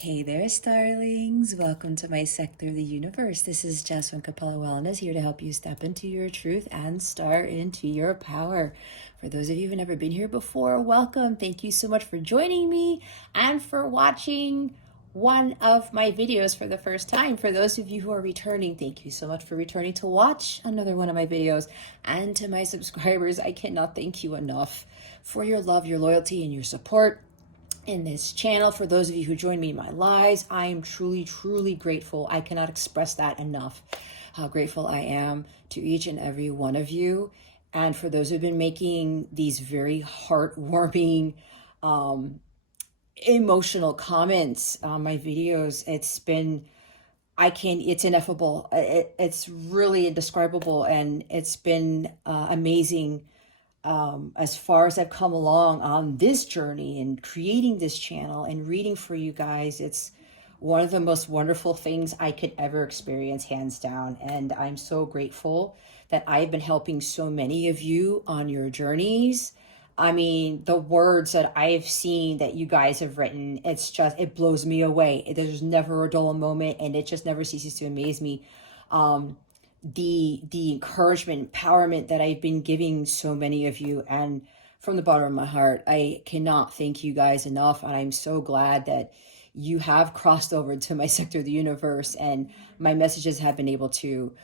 Hey there, starlings. Welcome to my sector of the universe. This is Jasmine Capella Wellness, here to help you step into your truth and star into your power. For those of you who've never been here before, welcome. Thank you so much for joining me and for watching one of my videos for the first time. For those of you who are returning, thank you so much for returning to watch another one of my videos. And to my subscribers, I cannot thank you enough for your love, your loyalty, and your support in this channel. For those of you who join me in my lives, I am truly grateful. I cannot express that enough, how grateful I am to each and every one of you. And for those who've been making these very heartwarming, emotional comments on my videos, it's ineffable. It's really indescribable, and it's been amazing. As far as I've come along on this journey and creating this channel and reading for you guys, it's one of the most wonderful things I could ever experience, hands down. And I'm so grateful that I've been helping so many of you on your journeys. I mean, the words that I've seen that you guys have written, it blows me away. There's never a dull moment, and it just never ceases to amaze me. The encouragement, empowerment that I've been giving so many of you, and from the bottom of my heart, I cannot thank you guys enough. And I'm so glad that you have crossed over to my sector of the universe, and my messages have been able to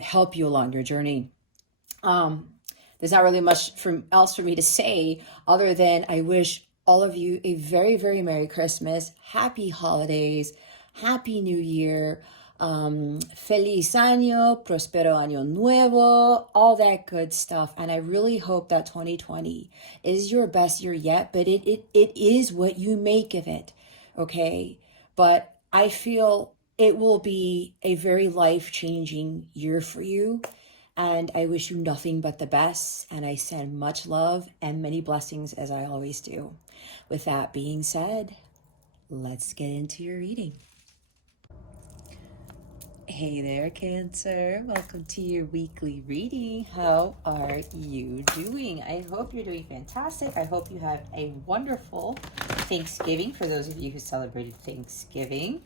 help you along your journey. There's not really much else for me to say other than I wish all of you a very Merry Christmas, Happy Holidays, Happy New Year. Feliz año, prospero año nuevo, all that good stuff. And I really hope that 2020 is your best year yet, but it is what you make of it, okay? But I feel it will be a very life-changing year for you, and I wish you nothing but the best, and I send much love and many blessings, as I always do. With that being said, let's get into your reading. Hey there, Cancer. Welcome to your weekly reading. How are you doing? I hope you're doing fantastic. I hope you had a wonderful Thanksgiving for those of you who celebrated Thanksgiving.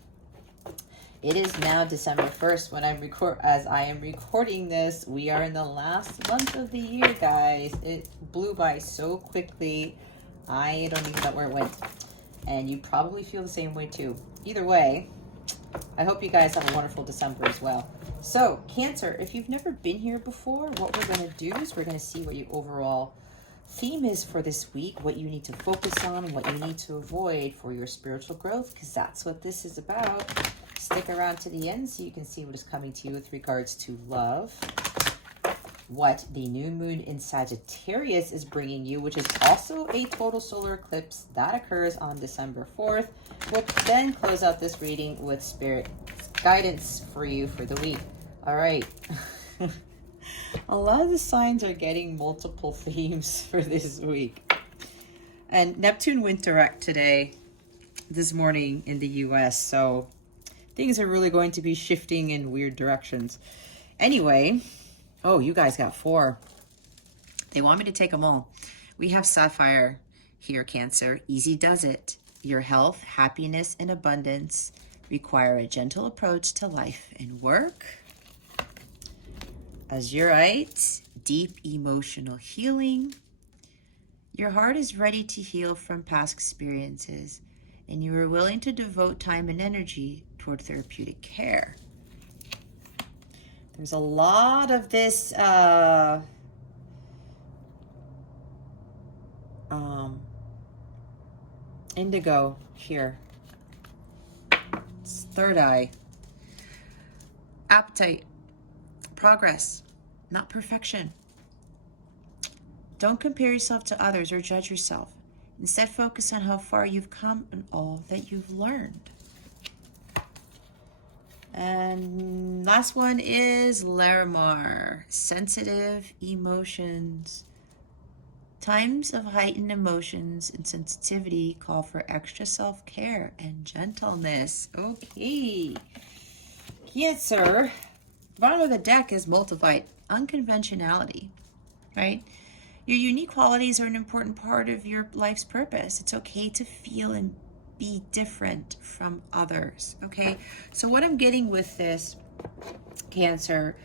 It is now December 1st as I am recording this. We are in the last month of the year, guys. It blew by so quickly. I don't even know where it went. And you probably feel the same way too. Either way, I hope you guys have a wonderful December as well. So, Cancer, if you've never been here before, what we're going to do is we're going to see what your overall theme is for this week, what you need to focus on, and what you need to avoid for your spiritual growth, because that's what this is about. Stick around to the end so you can see what is coming to you with regards to love, what the new moon in Sagittarius is bringing you, which is also a total solar eclipse that occurs on December 4th. We'll then close out this reading with spirit guidance for you for the week. All right. A lot of the signs are getting multiple themes for this week. And Neptune went direct this morning in the US, so things are really going to be shifting in weird directions. Anyway, oh, you guys got 4. They want me to take them all. We have Sapphire here, Cancer. Easy does it. Your health, happiness, and abundance require a gentle approach to life and work. Azurite, deep emotional healing. Your heart is ready to heal from past experiences, and you are willing to devote time and energy toward therapeutic care. There's a lot of this indigo here. It's third eye. Appetite. Progress, not perfection. Don't compare yourself to others or judge yourself. Instead, focus on how far you've come and all that you've learned. And last one is Larimar, sensitive emotions. Times of heightened emotions and sensitivity call for extra self-care and gentleness. Okay. Cancer. Bottom of the deck is multiplied unconventionality, right? Your unique qualities are an important part of your life's purpose. It's okay to feel and be different from others, okay? So what I'm getting with this, Cancer,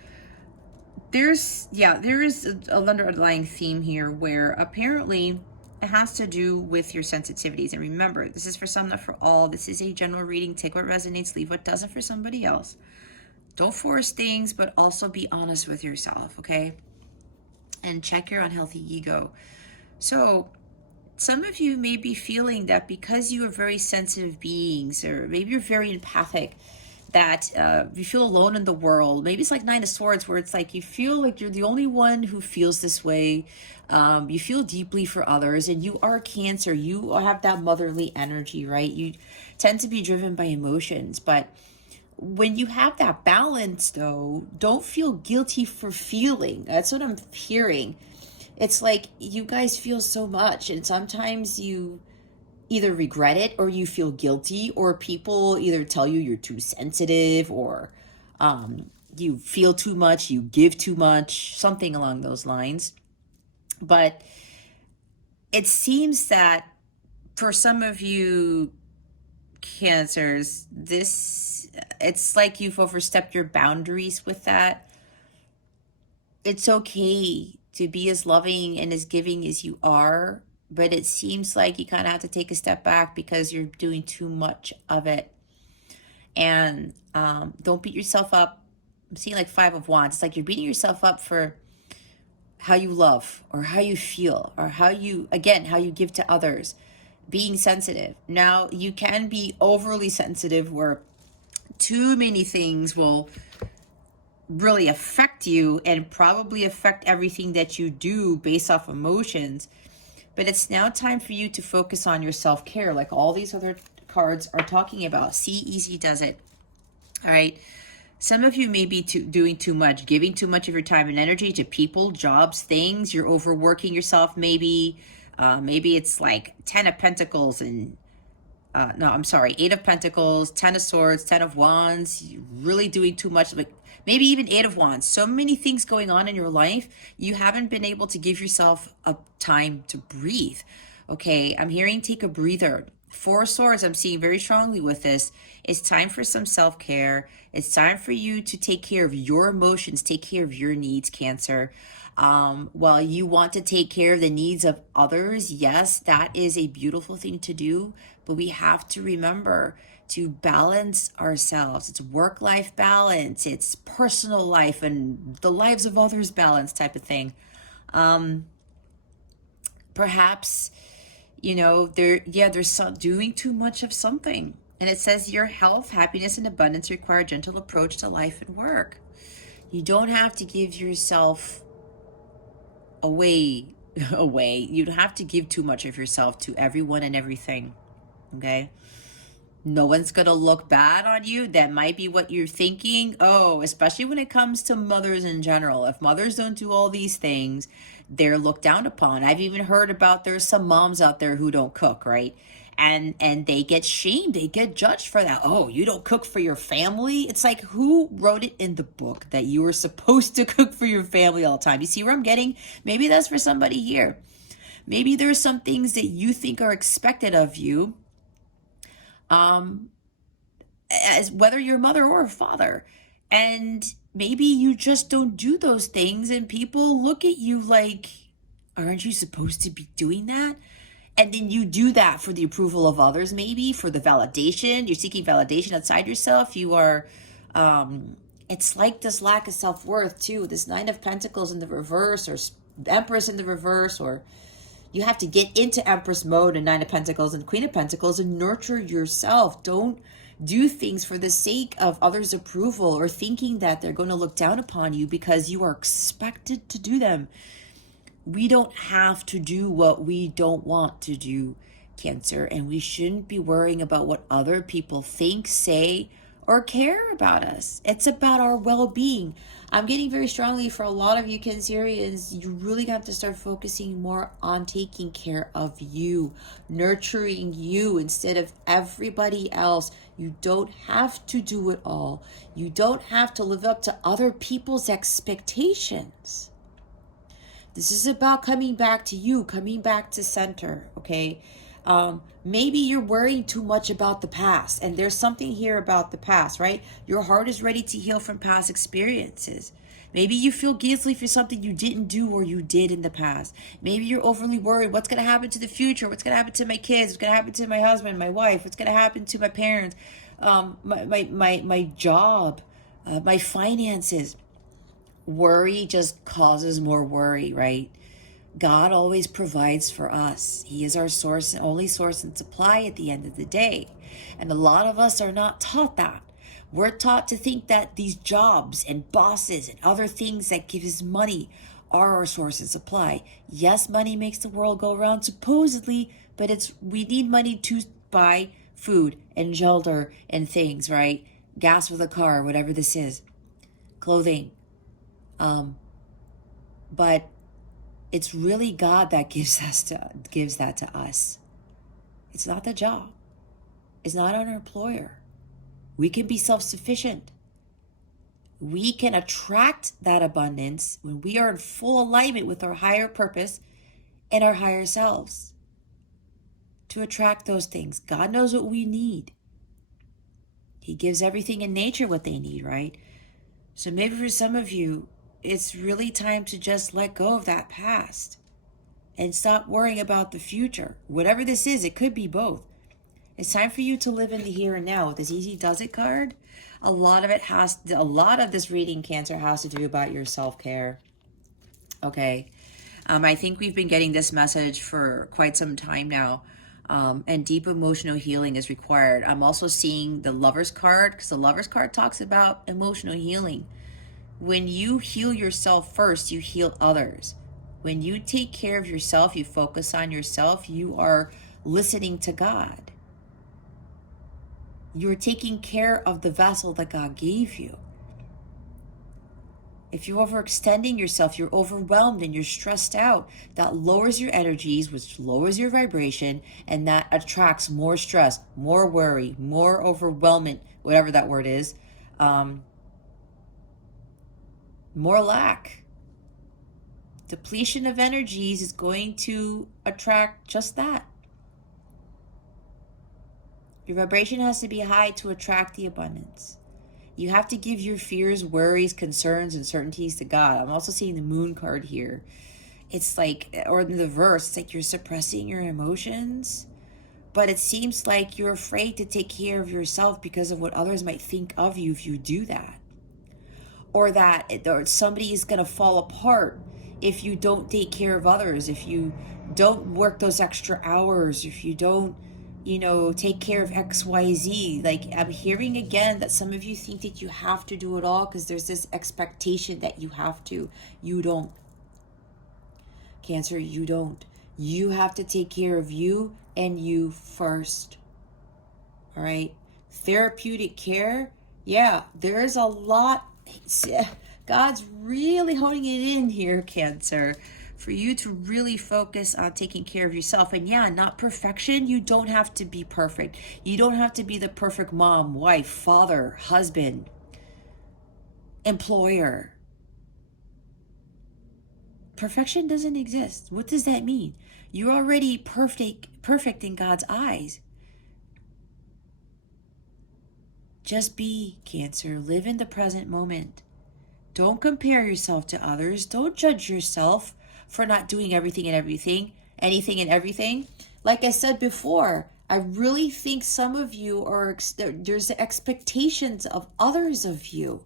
there is an underlying theme here where apparently it has to do with your sensitivities. And remember, this is for some, not for all. This is a general reading. Take what resonates, leave what doesn't for somebody else. Don't force things, but also be honest with yourself, okay? And check your unhealthy ego. So some of you may be feeling that because you are very sensitive beings, or maybe you're very empathic, that you feel alone in the world. Maybe it's like Nine of Swords, where it's like you feel like you're the only one who feels this way. You feel deeply for others, and you are Cancer. You have that motherly energy, right? You tend to be driven by emotions, but when you have that balance, though, don't feel guilty for feeling. That's what I'm hearing. It's like you guys feel so much, and sometimes you either regret it or you feel guilty, or people either tell you you're too sensitive, or you feel too much, you give too much, something along those lines. But it seems that for some of you Cancers, it's like you've overstepped your boundaries with that. It's okay to be as loving and as giving as you are, but it seems like you kind of have to take a step back because you're doing too much of it. And don't beat yourself up. I'm seeing like Five of Wands. It's like you're beating yourself up for how you love, or how you feel, or how you give to others. Being sensitive. Now, you can be overly sensitive where too many things will really affect you and probably affect everything that you do based off emotions. But it's now time for you to focus on your self-care, like all these other cards are talking about. See, easy does it. All right. Some of you may be doing too much, giving too much of your time and energy to people, jobs, things. You're overworking yourself, maybe. Maybe it's like 10 of Pentacles and, no, I'm sorry, 8 of Pentacles, 10 of Swords, 10 of Wands. You're really doing too much, like maybe even 8 of Wands. So many things going on in your life. You haven't been able to give yourself a time to breathe. Okay, I'm hearing take a breather. 4 of Swords, I'm seeing very strongly with this. It's time for some self-care. It's time for you to take care of your emotions, take care of your needs, Cancer. While you want to take care of the needs of others, yes, that is a beautiful thing to do, but we have to remember to balance ourselves. It's work-life balance, it's personal life and the lives of others balance type of thing. Perhaps, you know, there's some doing too much of something. And it says your health, happiness, and abundance require a gentle approach to life and work. You don't have to give yourself away. You don't have to give too much of yourself to everyone and everything. Okay? No one's gonna look bad on you. That might be what you're thinking. Oh, especially when it comes to mothers in general. If mothers don't do all these things, they're looked down upon. I've even heard about there's some moms out there who don't cook, right? And they get shamed, they get judged for that. Oh, you don't cook for your family? It's like, who wrote it in the book that you were supposed to cook for your family all the time? You see where I'm getting? Maybe that's for somebody here. Maybe there's some things that you think are expected of you, as whether you're a mother or a father, and maybe you just don't do those things, and people look at you like, aren't you supposed to be doing that? And then you do that for the approval of others, maybe for the validation. You're seeking validation outside yourself. You are, it's like this lack of self-worth too. This Nine of Pentacles in the reverse, or Empress in the reverse, or you have to get into Empress mode and Nine of Pentacles and Queen of Pentacles and nurture yourself. Don't do things for the sake of others' approval or thinking that they're going to look down upon you because you are expected to do them. We don't have to do what we don't want to do, Cancer, and we shouldn't be worrying about what other people think, say, or care about us. It's about our well-being. I'm getting very strongly for a lot of you Cancerians, you really have to start focusing more on taking care of you, nurturing you instead of everybody else. You don't have to do it all. You don't have to live up to other people's expectations. This is about coming back to you, coming back to center, okay? Maybe you're worrying too much about the past, and there's something here about the past, right? Your heart is ready to heal from past experiences. Maybe you feel guilty for something you didn't do or you did in the past. Maybe you're overly worried. What's going to happen to the future? What's going to happen to my kids? What's going to happen to my husband, my wife? What's going to happen to my parents? My job, my finances. Worry just causes more worry, right? God always provides for us. He is our source, only source and supply at the end of the day. And a lot of us are not taught that. We're taught to think that these jobs and bosses and other things that give us money are our source and supply. Yes, money makes the world go around, supposedly, but we need money to buy food and shelter and things, right? Gas for the car, whatever this is, clothing. But it's really God that gives that to us. It's not the job. It's not our employer. We can be self-sufficient. We can attract that abundance when we are in full alignment with our higher purpose and our higher selves to attract those things. God knows what we need. He gives everything in nature what they need, right? So maybe for some of you, it's really time to just let go of that past and stop worrying about the future. Whatever this is, it could be both. It's time for you to live in the here and now. With this Easy Does It card, a lot of this reading, Cancer, has to do about your self-care. Okay. I think we've been getting this message for quite some time now. And deep emotional healing is required. I'm also seeing the Lover's card, because the Lover's card talks about emotional healing. When you heal yourself first, you heal others. When you take care of yourself, you focus on yourself, you are listening to God. You're taking care of the vessel that God gave you. If you're overextending yourself, you're overwhelmed and you're stressed out, that lowers your energies, which lowers your vibration, and that attracts more stress, more worry, more overwhelmment, whatever that word is, more lack. Depletion of energies is going to attract just that. Your vibration has to be high to attract the abundance. You have to give your fears, worries, concerns, uncertainties to God. I'm also seeing the Moon card here. It's like, or in the verse, it's like you're suppressing your emotions, but it seems like you're afraid to take care of yourself because of what others might think of you if you do that. Or somebody is going to fall apart if you don't take care of others, if you don't work those extra hours, if you don't, take care of XYZ. Like, I'm hearing again that some of you think that you have to do it all because there's this expectation that you have to. You don't. Cancer, you don't. You have to take care of you and you first. All right? Therapeutic care, yeah, there's a lot. God's really holding it in here, Cancer, for you to really focus on taking care of yourself. And yeah, not perfection. You don't have to be perfect. You don't have to be the perfect mom, wife, father, husband, employer. Perfection doesn't exist. What does that mean? You're already perfect in God's eyes. Just be, Cancer. Live in the present moment. Don't compare yourself to others. Don't judge yourself for not doing anything and everything. Like I said before, I really think some of you there's expectations of others of you.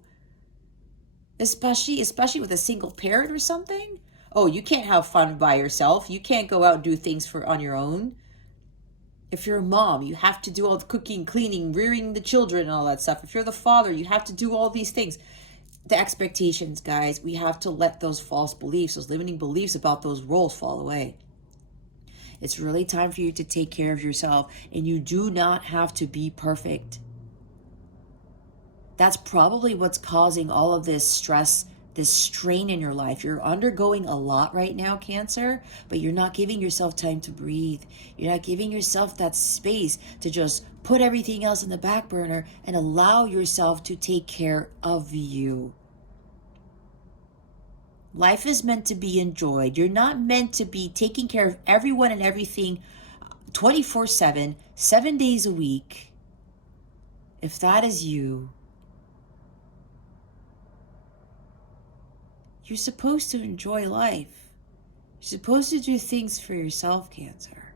Especially with a single parent or something. Oh, you can't have fun by yourself. You can't go out and do things on your own. If you're a mom, you have to do all the cooking, cleaning, rearing the children and all that stuff. If you're the father, you have to do all these things. The expectations, guys, we have to let those false beliefs, those limiting beliefs about those roles fall away. It's really time for you to take care of yourself, and you do not have to be perfect. That's probably what's causing all of this stress, this strain in your life. You're undergoing a lot right now, Cancer, but you're not giving yourself time to breathe. You're not giving yourself that space to just put everything else in the back burner and allow yourself to take care of you. Life is meant to be enjoyed. You're not meant to be taking care of everyone and everything 24/7, 7 days a week. If that is you, you're supposed to enjoy life. You're supposed to do things for yourself, Cancer.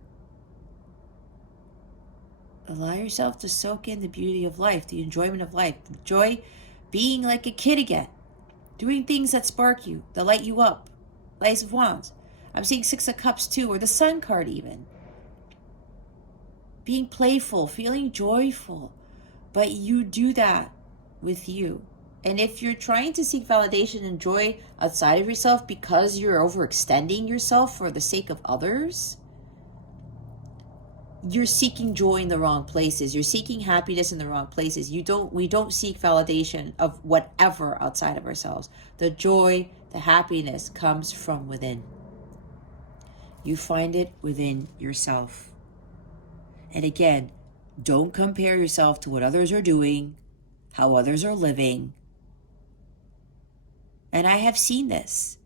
Allow yourself to soak in the beauty of life, the enjoyment of life. Enjoy being like a kid again. Doing things that spark you, that light you up. Ace of Wands. I'm seeing Six of Cups too, or the Sun card even. Being playful, feeling joyful. But you do that with you. And if you're trying to seek validation and joy outside of yourself because you're overextending yourself for the sake of others, you're seeking joy in the wrong places. You're seeking happiness in the wrong places. We don't seek validation of whatever outside of ourselves. The joy, the happiness comes from within. You find it within yourself. And again, don't compare yourself to what others are doing, how others are living. And I have seen this,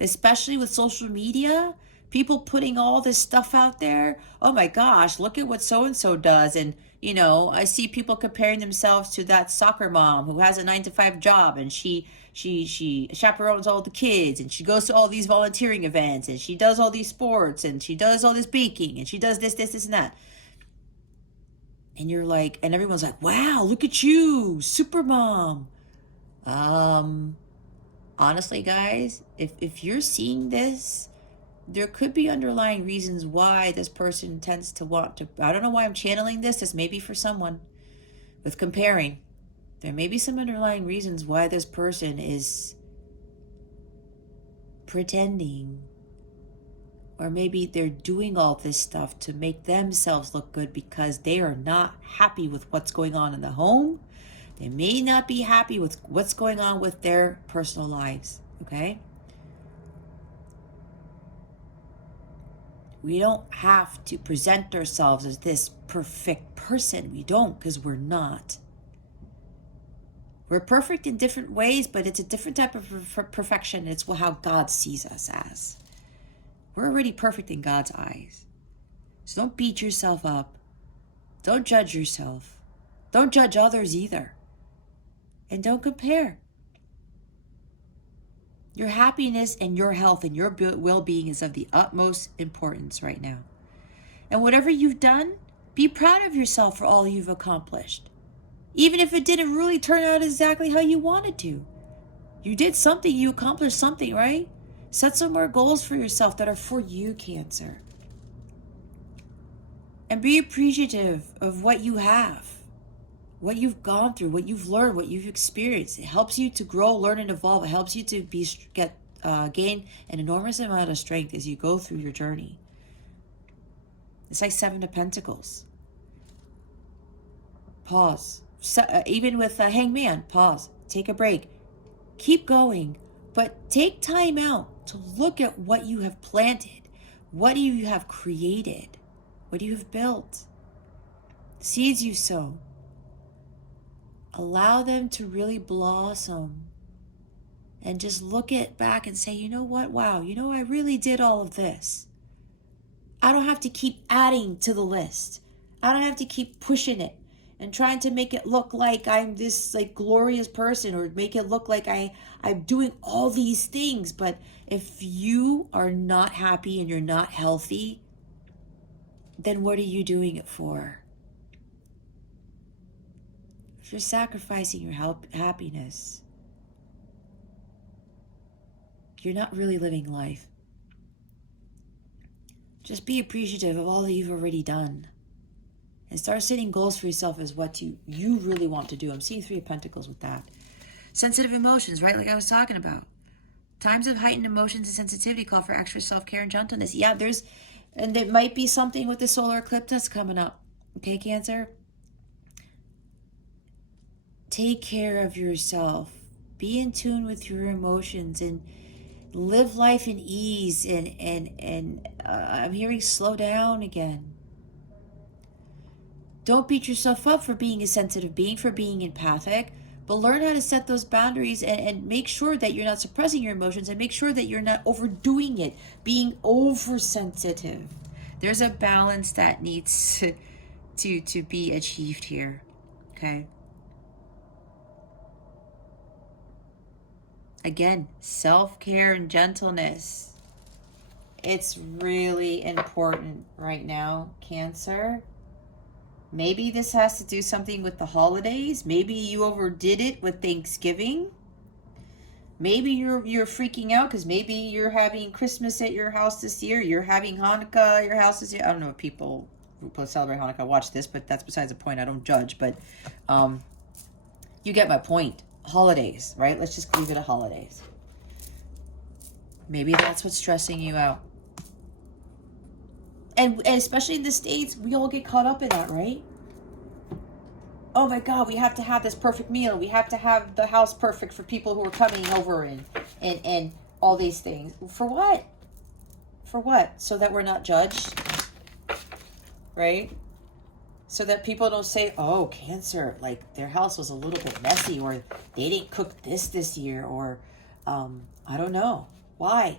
especially with social media, people putting all this stuff out there. Oh my gosh, look at what so-and-so does. And, you know, I see people comparing themselves to that soccer mom who has a 9-to-5 job, and she chaperones all the kids, and she goes to all these volunteering events, and she does all these sports, and she does all this baking, and she does this, and that. And you're like, and everyone's like, wow, look at you, super mom. Honestly, guys, if you're seeing this, there could be underlying reasons why this person tends to want to, I don't know why I'm channeling this. This may be for someone with comparing. There may be some underlying reasons why this person is pretending, or maybe they're doing all this stuff to make themselves look good because they are not happy with what's going on in the home. They may not be happy with what's going on with their personal lives, okay? We don't have to present ourselves as this perfect person. We don't, because we're not. We're perfect in different ways, but it's a different type of perfection. It's how God sees us as. We're already perfect in God's eyes. So don't beat yourself up. Don't judge yourself. Don't judge others either. And don't compare. Your happiness and your health and your well-being is of the utmost importance right now. And whatever you've done, be proud of yourself for all you've accomplished. Even if it didn't really turn out exactly how you wanted to. You did something, you accomplished something, right? Set some more goals for yourself that are for you, Cancer. And be appreciative of what you have. What you've gone through, what you've learned, what you've experienced. It helps you to grow, learn, and evolve. It helps you to gain an enormous amount of strength as you go through your journey. It's like 7 of Pentacles. Pause. Even with a hangman, pause. Take a break. Keep going. But take time out to look at what you have planted. What you have created. What you have built. Seeds you sow. Allow them to really blossom, and just look it back and say, you know what? Wow, you know, I really did all of this. I don't have to keep adding to the list. I don't have to keep pushing it and trying to make it look like I'm this like glorious person, or make it look like I'm doing all these things. But if you are not happy and you're not healthy, then what are you doing it for? If you're sacrificing your happiness, you're not really living life. Just be appreciative of all that you've already done. And start setting goals for yourself as what you really want to do. I'm seeing 3 of Pentacles with that. Sensitive emotions, right? Like I was talking about. Times of heightened emotions and sensitivity call for extra self-care and gentleness. Yeah, and there might be something with the solar eclipse that's coming up. Okay, Cancer? Take care of yourself. Be in tune with your emotions and live life in ease. And I'm hearing slow down again. Don't beat yourself up for being a sensitive being, for being empathic, but learn how to set those boundaries and make sure that you're not suppressing your emotions, and make sure that you're not overdoing it, being oversensitive. There's a balance that needs to be achieved here, okay? Again, self-care and gentleness. It's really important right now, Cancer. Maybe this has to do something with the holidays. Maybe you overdid it with Thanksgiving. Maybe you're freaking out because maybe you're having Christmas at your house this year. You're having Hanukkah at your house this year. I don't know if people who celebrate Hanukkah watch this, but that's besides the point. I don't judge, but you get my point. Holidays, right? Let's just leave it at holidays. Maybe that's what's stressing you out. And especially in the States, we all get caught up in that, right? Oh my God, we have to have this perfect meal. We have to have the house perfect for people who are coming over and all these things. For what? For what? So that we're not judged, right? So that people don't say, oh, Cancer, like their house was a little bit messy, or they didn't cook this year, or I don't know. Why?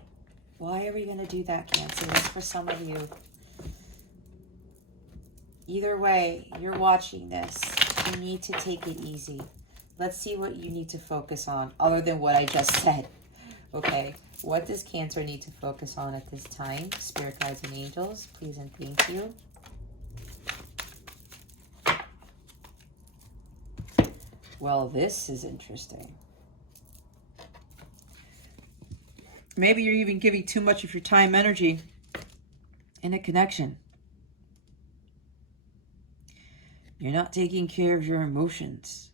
Why are we going to do that, Cancer? That's for some of you. Either way, you're watching this. You need to take it easy. Let's see what you need to focus on other than what I just said. Okay, what does Cancer need to focus on at this time? Spirit guides and angels, please and thank you. Well, this is interesting. Maybe you're even giving too much of your time, energy in a connection. You're not taking care of your emotions.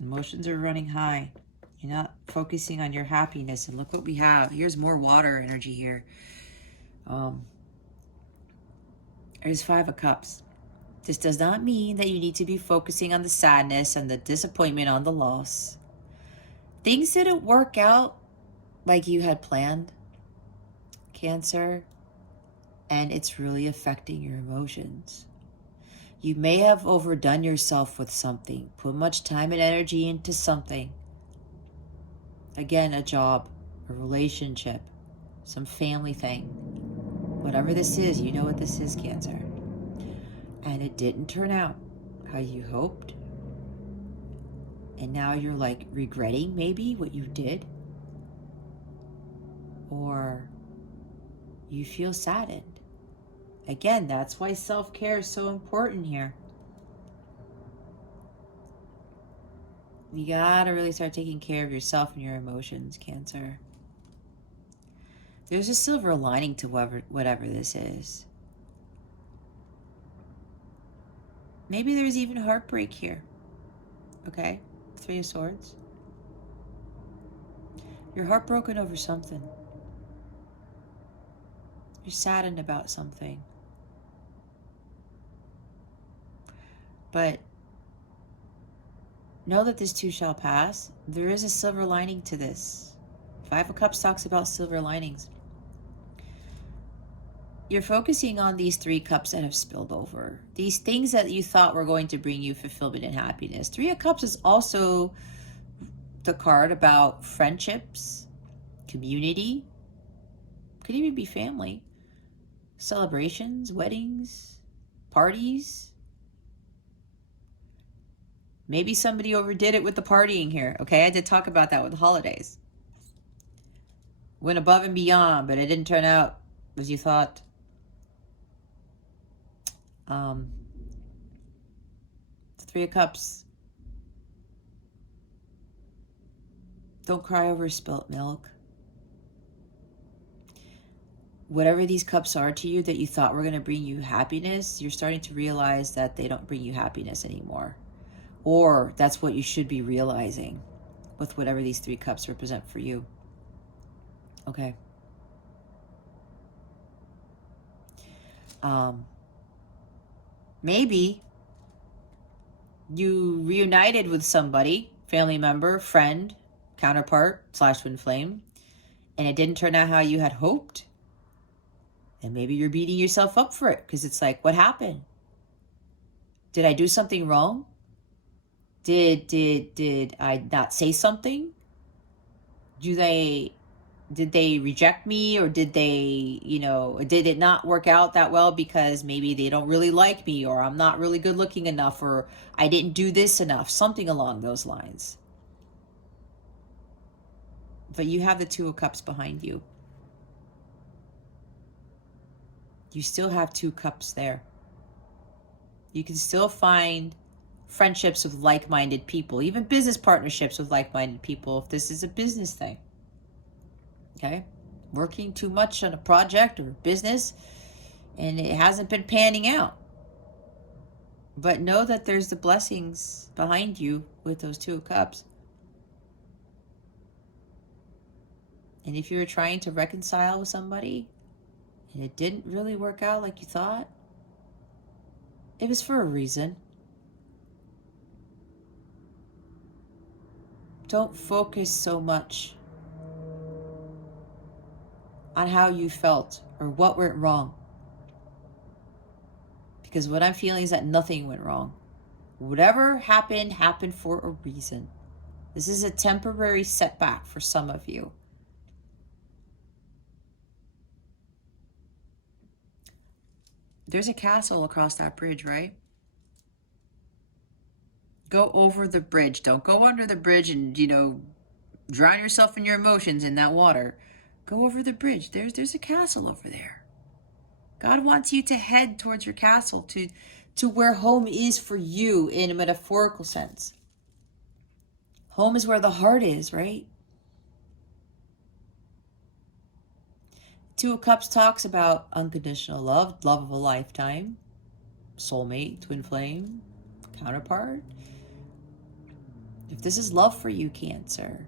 Emotions are running high. You're not focusing on your happiness. And look what we have. Here's more water energy here. There's 5 of Cups. This does not mean that you need to be focusing on the sadness and the disappointment, on the loss. Things didn't work out like you had planned, Cancer, and it's really affecting your emotions. You may have overdone yourself with something, put much time and energy into something. Again, a job, a relationship, some family thing. Whatever this is, you know what this is, Cancer. And it didn't turn out how you hoped. And now you're like regretting maybe what you did. Or you feel saddened. Again, that's why self-care is so important here. You gotta really start taking care of yourself and your emotions, Cancer. There's a silver lining to whatever this is. Maybe there's even heartbreak here. Okay? 3 of Swords. You're heartbroken over something. You're saddened about something. But know that this too shall pass. There is a silver lining to this. 5 of Cups talks about silver linings. You're focusing on these 3 cups that have spilled over. These things that you thought were going to bring you fulfillment and happiness. 3 of Cups is also the card about friendships, community. Could even be family. Celebrations, weddings, parties. Maybe somebody overdid it with the partying here. Okay, I did talk about that with the holidays. Went above and beyond, but it didn't turn out as you thought. The 3 of Cups. Don't cry over spilt milk. Whatever these cups are to you that you thought were going to bring you happiness, you're starting to realize that they don't bring you happiness anymore. Or that's what you should be realizing with whatever these 3 cups represent for you. Okay. Maybe you reunited with somebody, family member, friend, counterpart, / twin flame, and it didn't turn out how you had hoped. And maybe you're beating yourself up for it because it's like, what happened? Did I do something wrong? Did I not say something? Do they Did they reject me, or did they, did it not work out that well because maybe they don't really like me, or I'm not really good looking enough, or I didn't do this enough, something along those lines. But you have the Two of Cups behind you. You still have 2 cups there. You can still find friendships with like-minded people, even business partnerships with like-minded people if this is a business thing. Okay? Working too much on a project or business and it hasn't been panning out. But know that there's the blessings behind you with those 2 of Cups. And if you were trying to reconcile with somebody and it didn't really work out like you thought, it was for a reason. Don't focus so much on how you felt or what went wrong. Because what I'm feeling is that nothing went wrong. Whatever happened, happened for a reason. This is a temporary setback for some of you. There's a castle across that bridge, right? Go over the bridge. Don't go under the bridge and, drown yourself in your emotions in that water. Go over the bridge. There's a castle over there. God wants you to head towards your castle, to where home is for you in a metaphorical sense. Home is where the heart is, right? 2 of Cups talks about unconditional love, love of a lifetime, soulmate, twin flame, counterpart. If this is love for you, Cancer,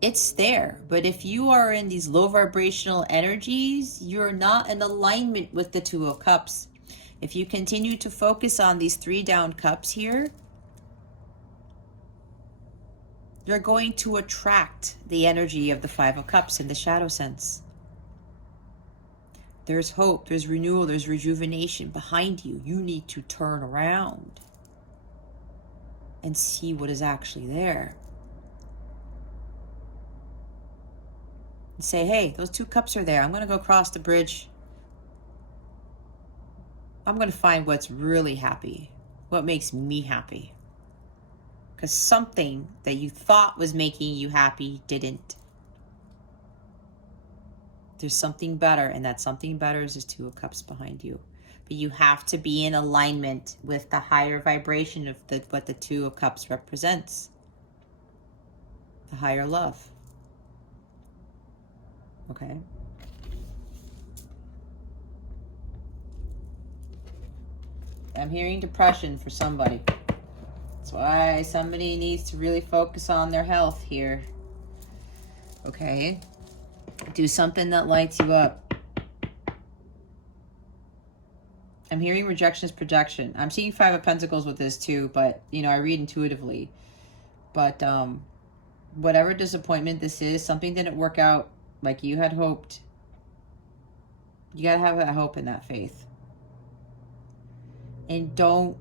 it's there. But if you are in these low vibrational energies, you're not in alignment with the 2 of Cups. If you continue to focus on these 3 down cups here, you're going to attract the energy of the 5 of Cups in the shadow sense. There's hope, there's renewal, there's rejuvenation behind you. You need to turn around and see what is actually there. And say, hey, those 2 cups are there. I'm going to go across the bridge. I'm going to find what's really happy, what makes me happy. Because something that you thought was making you happy didn't. There's something better, and that something better is 2 of Cups behind you. But you have to be in alignment with the higher vibration of what the 2 of Cups represents. The higher love. Okay? I'm hearing depression for somebody. That's why somebody needs to really focus on their health here. Okay? Do something that lights you up. I'm hearing rejection is projection. I'm seeing 5 of Pentacles with this too, but, I read intuitively. But whatever disappointment this is, something didn't work out like you had hoped. You got to have that hope and that faith. And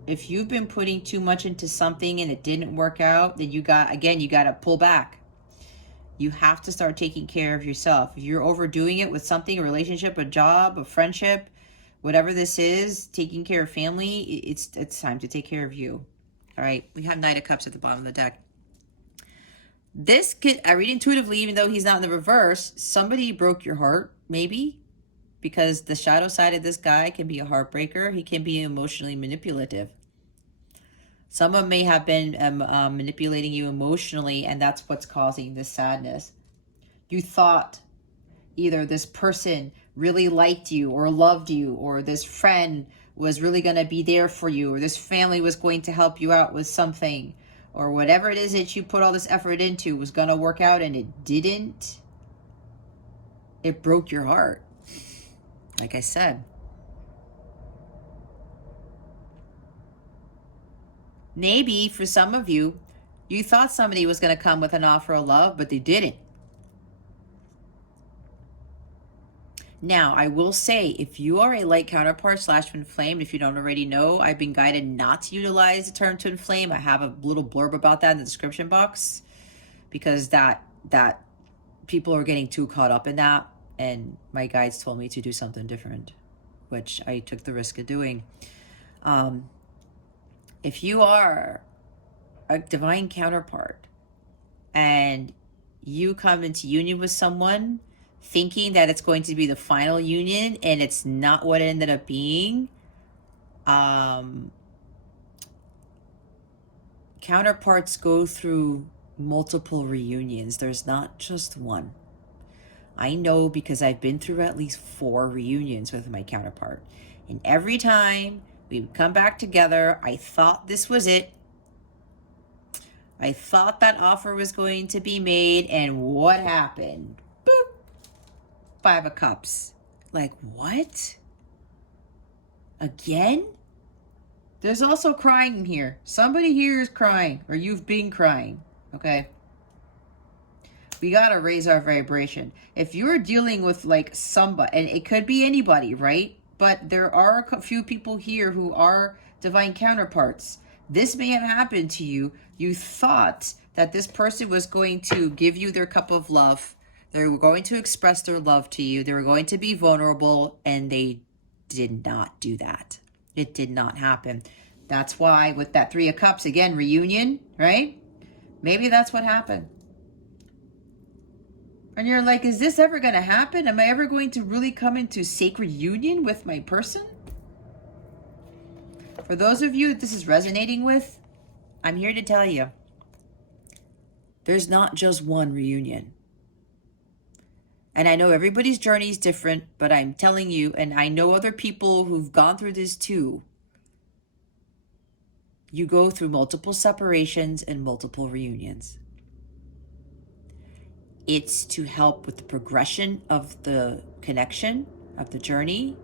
if you've been putting too much into something and it didn't work out, then you got to pull back. You have to start taking care of yourself. If you're overdoing it with something, a relationship, a job, a friendship, whatever this is, taking care of family, it's time to take care of you. All right, we have Knight of Cups at the bottom of the deck. I read intuitively, even though he's not in the reverse, somebody broke your heart, maybe, because the shadow side of this guy can be a heartbreaker. He can be emotionally manipulative. Someone may have been manipulating you emotionally, and that's what's causing this sadness. You thought either this person really liked you or loved you, or this friend was really going to be there for you, or this family was going to help you out with something, or whatever it is that you put all this effort into was going to work out, and it didn't. It broke your heart. Like I said. Maybe for some of you, you thought somebody was going to come with an offer of love, but they didn't. Now, I will say, if you are a light counterpart / twin flame, if you don't already know, I've been guided not to utilize the term twin flame. I have a little blurb about that in the description box, because that people are getting too caught up in that, and my guides told me to do something different, which I took the risk of doing. If you are a divine counterpart and you come into union with someone thinking that it's going to be the final union and it's not what it ended up being, counterparts go through multiple reunions. There's not just one. I know because I've been through at least 4 reunions with my counterpart. And every time we would come back together, I thought this was it. I thought that offer was going to be made, and what happened? Boop! 5 of Cups. Like, what? Again? There's also crying in here. Somebody here is crying, or you've been crying, okay? We gotta raise our vibration. If you're dealing with like somebody, and it could be anybody, right? But there are a few people here who are divine counterparts. This may have happened to you. You thought that this person was going to give you their cup of love. They were going to express their love to you. They were going to be vulnerable, and they did not do that. It did not happen. That's why with that 3 of Cups, again, reunion, right? Maybe that's what happened. And you're like, is this ever going to happen? Am I ever going to really come into sacred union with my person? For those of you that this is resonating with, I'm here to tell you, there's not just one reunion. And I know everybody's journey is different, but I'm telling you, and I know other people who've gone through this too, you go through multiple separations and multiple reunions. It's to help with the progression of the connection, of the journey,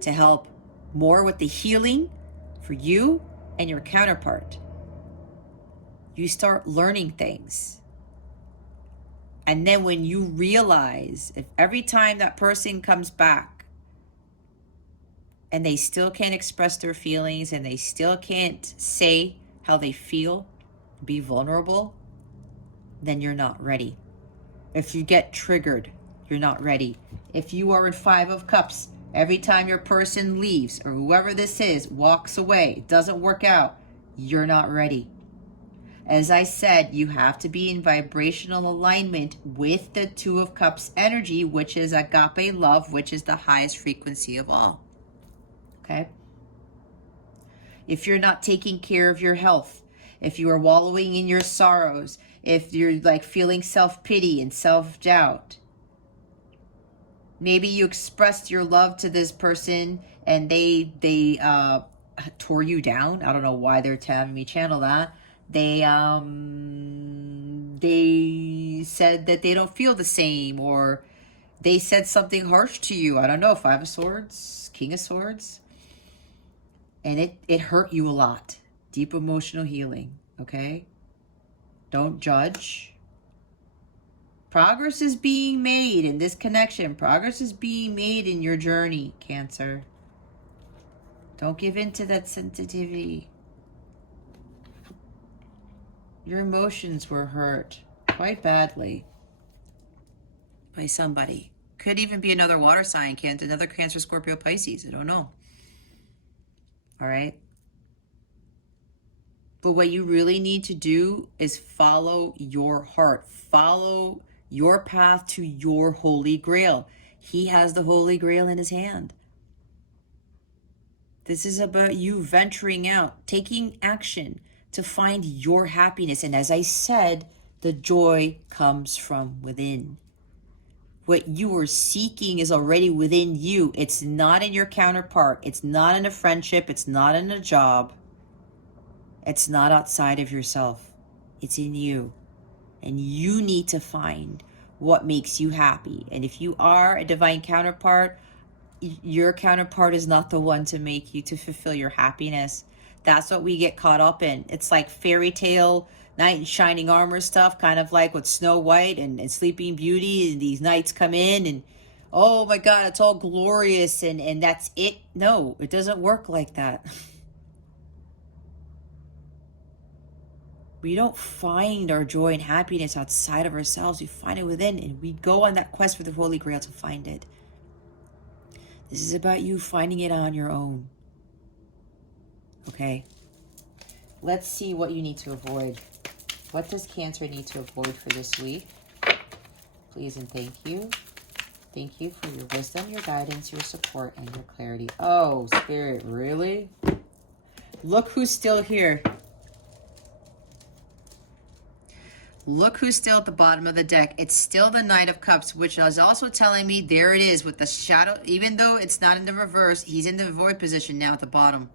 to help more with the healing for you and your counterpart. You start learning things. And then when you realize, if every time that person comes back and they still can't express their feelings and they still can't say how they feel, be vulnerable, then you're not ready. If you get triggered, you're not ready. If you are in 5 of Cups, every time your person leaves or whoever this is walks away, doesn't work out, you're not ready. As I said, you have to be in vibrational alignment with the 2 of Cups energy, which is agape love, which is the highest frequency of all. Okay? If you're not taking care of your health, if you are wallowing in your sorrows, if you're like feeling self-pity and self-doubt, maybe you expressed your love to this person and they tore you down. I don't know why they're having me channel that. They said that they don't feel the same, or they said something harsh to you. I don't know, 5 of Swords, King of Swords. And it hurt you a lot. Deep emotional healing, okay? Don't judge. Progress is being made in this connection. Progress is being made in your journey, Cancer. Don't give in to that sensitivity. Your emotions were hurt quite badly by somebody. Could even be another water sign, Cancer, another Cancer, Scorpio, Pisces. I don't know. All right? But what you really need to do is follow your heart. Follow your path to your Holy Grail. He has the Holy Grail in his hand. This is about you venturing out, taking action to find your happiness. And as I said, the joy comes from within. What you are seeking is already within you. It's not in your counterpart. It's not in a friendship. It's not in a job. It's not outside of yourself. It's in you. And you need to find what makes you happy. And if you are a divine counterpart, your counterpart is not the one to make you, to fulfill your happiness. That's what we get caught up in. It's like fairy tale knight in shining armor stuff, kind of like with Snow White and Sleeping Beauty, and these knights come in and, oh my God, it's all glorious and that's it. No, it doesn't work like that. We don't find our joy and happiness outside of ourselves. We find it within, and we go on that quest for the Holy Grail to find it. This is about you finding it on your own. Okay? Let's see what you need to avoid. What does Cancer need to avoid for this week? Please and thank you. Thank you for your wisdom, your guidance, your support, and your clarity. Oh, Spirit, really? Look who's still here. Look who's still at the bottom of the deck. It's still the Knight of Cups, which is also telling me there it is with the shadow. Even though it's not in the reverse, he's in the void position now at the bottom.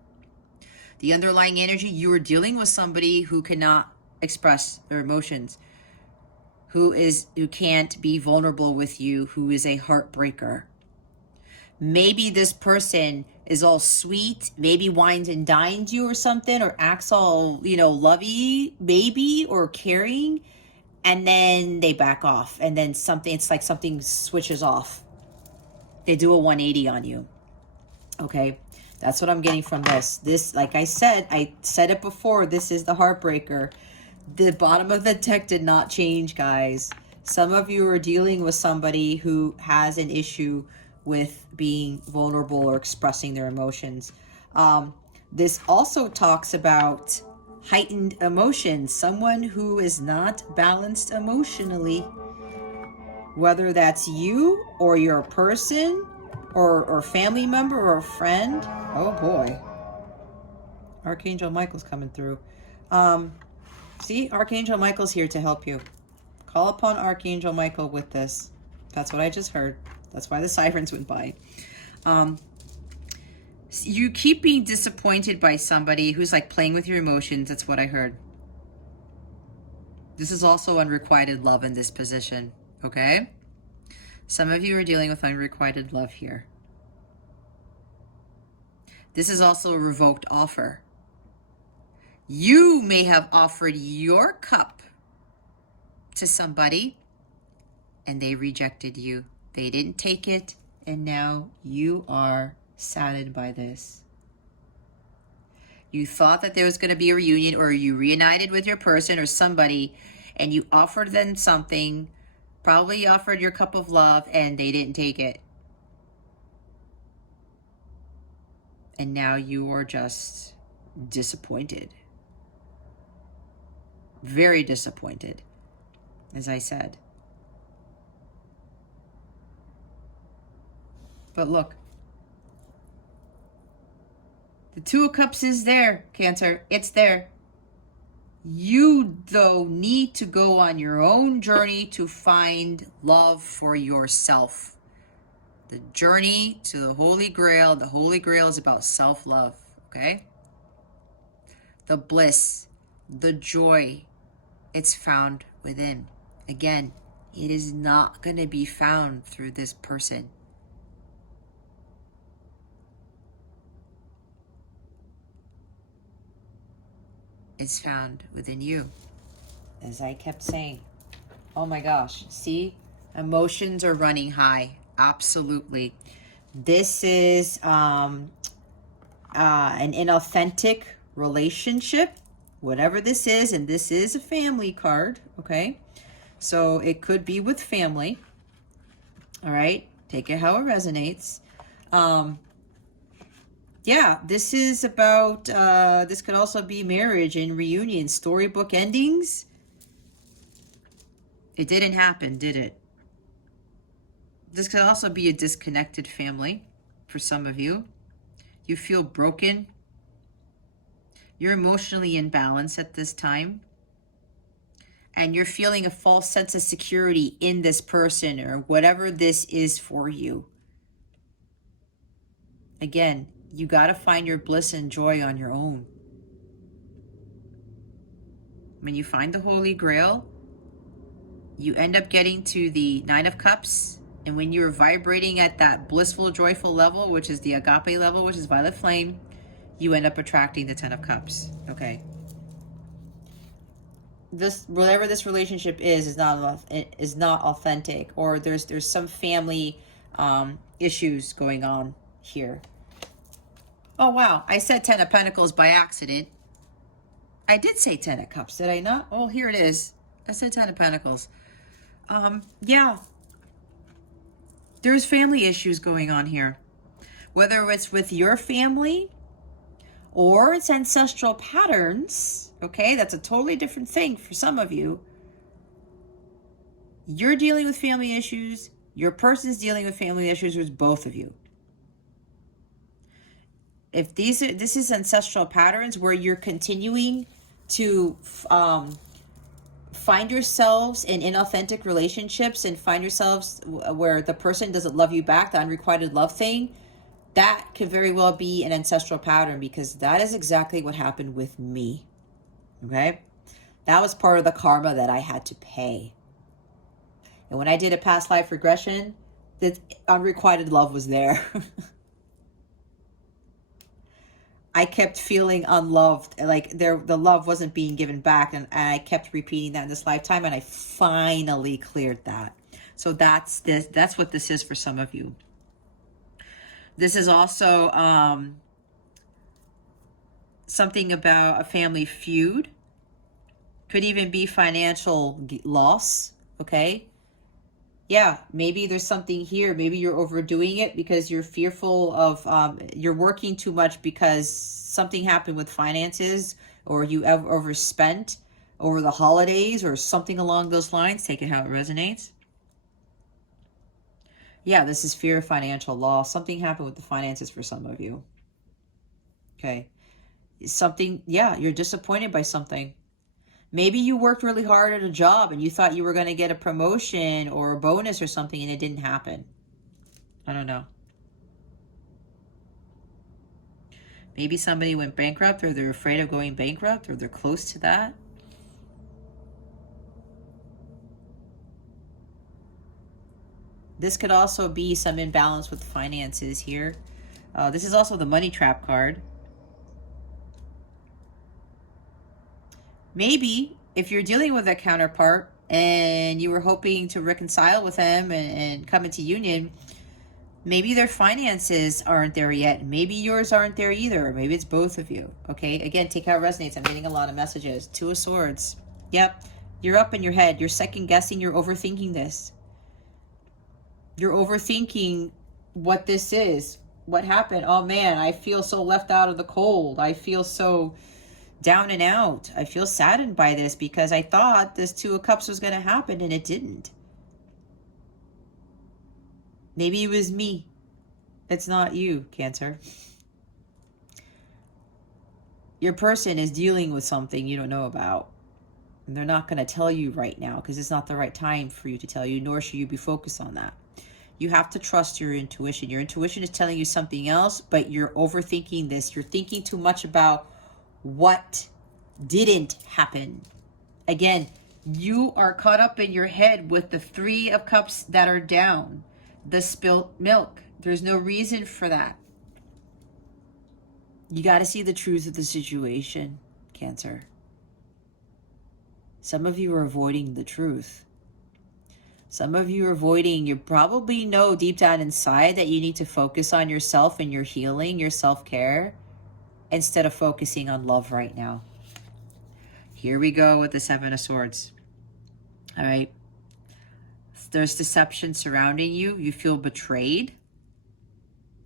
The underlying energy, you are dealing with somebody who cannot express their emotions, who can't be vulnerable with you, who is a heartbreaker. Maybe this person is all sweet, maybe wines and dines you or something, or acts all, lovey, maybe, or caring, and then they back off, and then it's like something switches off. They do a 180 on you. Okay? That's what I'm getting from this. This, like I said it before, this is the heartbreaker. The bottom of the deck did not change, guys. Some of you are dealing with somebody who has an issue with being vulnerable or expressing their emotions. This also talks about heightened emotions. Someone who is not balanced emotionally. Whether that's you or your person or family member or a friend. Oh boy. Archangel Michael's coming through. See, Archangel Michael's here to help you. Call upon Archangel Michael with this. That's what I just heard. That's why the sirens went by. You keep being disappointed by somebody who's like playing with your emotions. That's what I heard. This is also unrequited love in this position. Okay? Some of you are dealing with unrequited love here. This is also a revoked offer. You may have offered your cup to somebody and they rejected you. They didn't take it, and now you are saddened by this. You thought that there was going to be a reunion, or you reunited with your person or somebody, and you offered them something. Probably offered your cup of love, and they didn't take it. And now you are just disappointed. Very disappointed, as I said. But look, the Two of Cups is there, Cancer. It's there. You, though, need to go on your own journey to find love for yourself. The journey to the Holy Grail. The Holy Grail is about self-love, okay? The bliss, the joy, it's found within. Again, it is not going to be found through this person. It's found within you. As I kept saying, oh my gosh, see? Emotions are running high. Absolutely. This is an inauthentic relationship, whatever this is, and this is a family card, okay? So it could be with family. All right? Take it how it resonates. Yeah, this is about, this could also be marriage and reunion, storybook endings. It didn't happen, did it? This could also be a disconnected family for some of you. You feel broken. You're emotionally imbalanced at this time. And you're feeling a false sense of security in this person or whatever this is for you. Again, you got to find your bliss and joy on your own. When you find the Holy Grail, you end up getting to the Nine of Cups. And when you're vibrating at that blissful, joyful level, which is the agape level, which is violet flame, you end up attracting the Ten of Cups. Okay. This, whatever this relationship is not authentic, or there's some family issues going on here. Oh, wow. I said Ten of Pentacles by accident. I did say 10 of Cups, did I not? Oh, here it is. I said 10 of Pentacles. Yeah. There's family issues going on here. Whether it's with your family or it's ancestral patterns, okay? That's a totally different thing for some of you. You're dealing with family issues. Your person's dealing with family issues with both of you. If this is ancestral patterns where you're continuing to find yourselves in inauthentic relationships and find yourselves where the person doesn't love you back, the unrequited love thing, that could very well be an ancestral pattern, because that is exactly what happened with me. Okay? That was part of the karma that I had to pay. And when I did a past life regression, the unrequited love was there. I kept feeling unloved, like the love wasn't being given back, and I kept repeating that in this lifetime, and I finally cleared that. So that's what this is for some of you. This is also something about a family feud. Could even be financial loss, okay? Yeah, maybe there's something here. Maybe you're overdoing it because you're fearful of, you're working too much because something happened with finances, or you overspent over the holidays or something along those lines. Take it how it resonates. Yeah, this is fear of financial loss. Something happened with the finances for some of you. Okay. Something, yeah, you're disappointed by something. Maybe you worked really hard at a job and you thought you were going to get a promotion or a bonus or something, and it didn't happen. I don't know. Maybe somebody went bankrupt, or they're afraid of going bankrupt, or they're close to that. This could also be some imbalance with finances here. This is also the money trap card. Maybe if you're dealing with a counterpart and you were hoping to reconcile with them and come into union, maybe their finances aren't there yet. Maybe yours aren't there either. Maybe it's both of you. Okay, again, take how it resonates. I'm getting a lot of messages. Two of Swords. Yep, you're up in your head. You're second guessing. You're overthinking this. You're overthinking what this is. What happened? Oh man, I feel so left out of the cold. I feel so down and out. I feel saddened by this because I thought this Two of Cups was going to happen and it didn't. Maybe it was me. It's not you, Cancer. Your person is dealing with something you don't know about. And they're not going to tell you right now because it's not the right time for you to tell you, nor should you be focused on that. You have to trust your intuition. Your intuition is telling you something else, but you're overthinking this. You're thinking too much about what didn't happen. Again, you are caught up in your head with the Three of Cups that are down. The spilt milk. There's no reason for that. You got to see the truth of the situation, Cancer. Some of you are avoiding the truth. Some of you are avoiding, you probably know deep down inside that you need to focus on yourself and your healing, your self-care, instead of focusing on love right now. Here we go with the Seven of Swords. All right. There's deception surrounding you. You feel betrayed.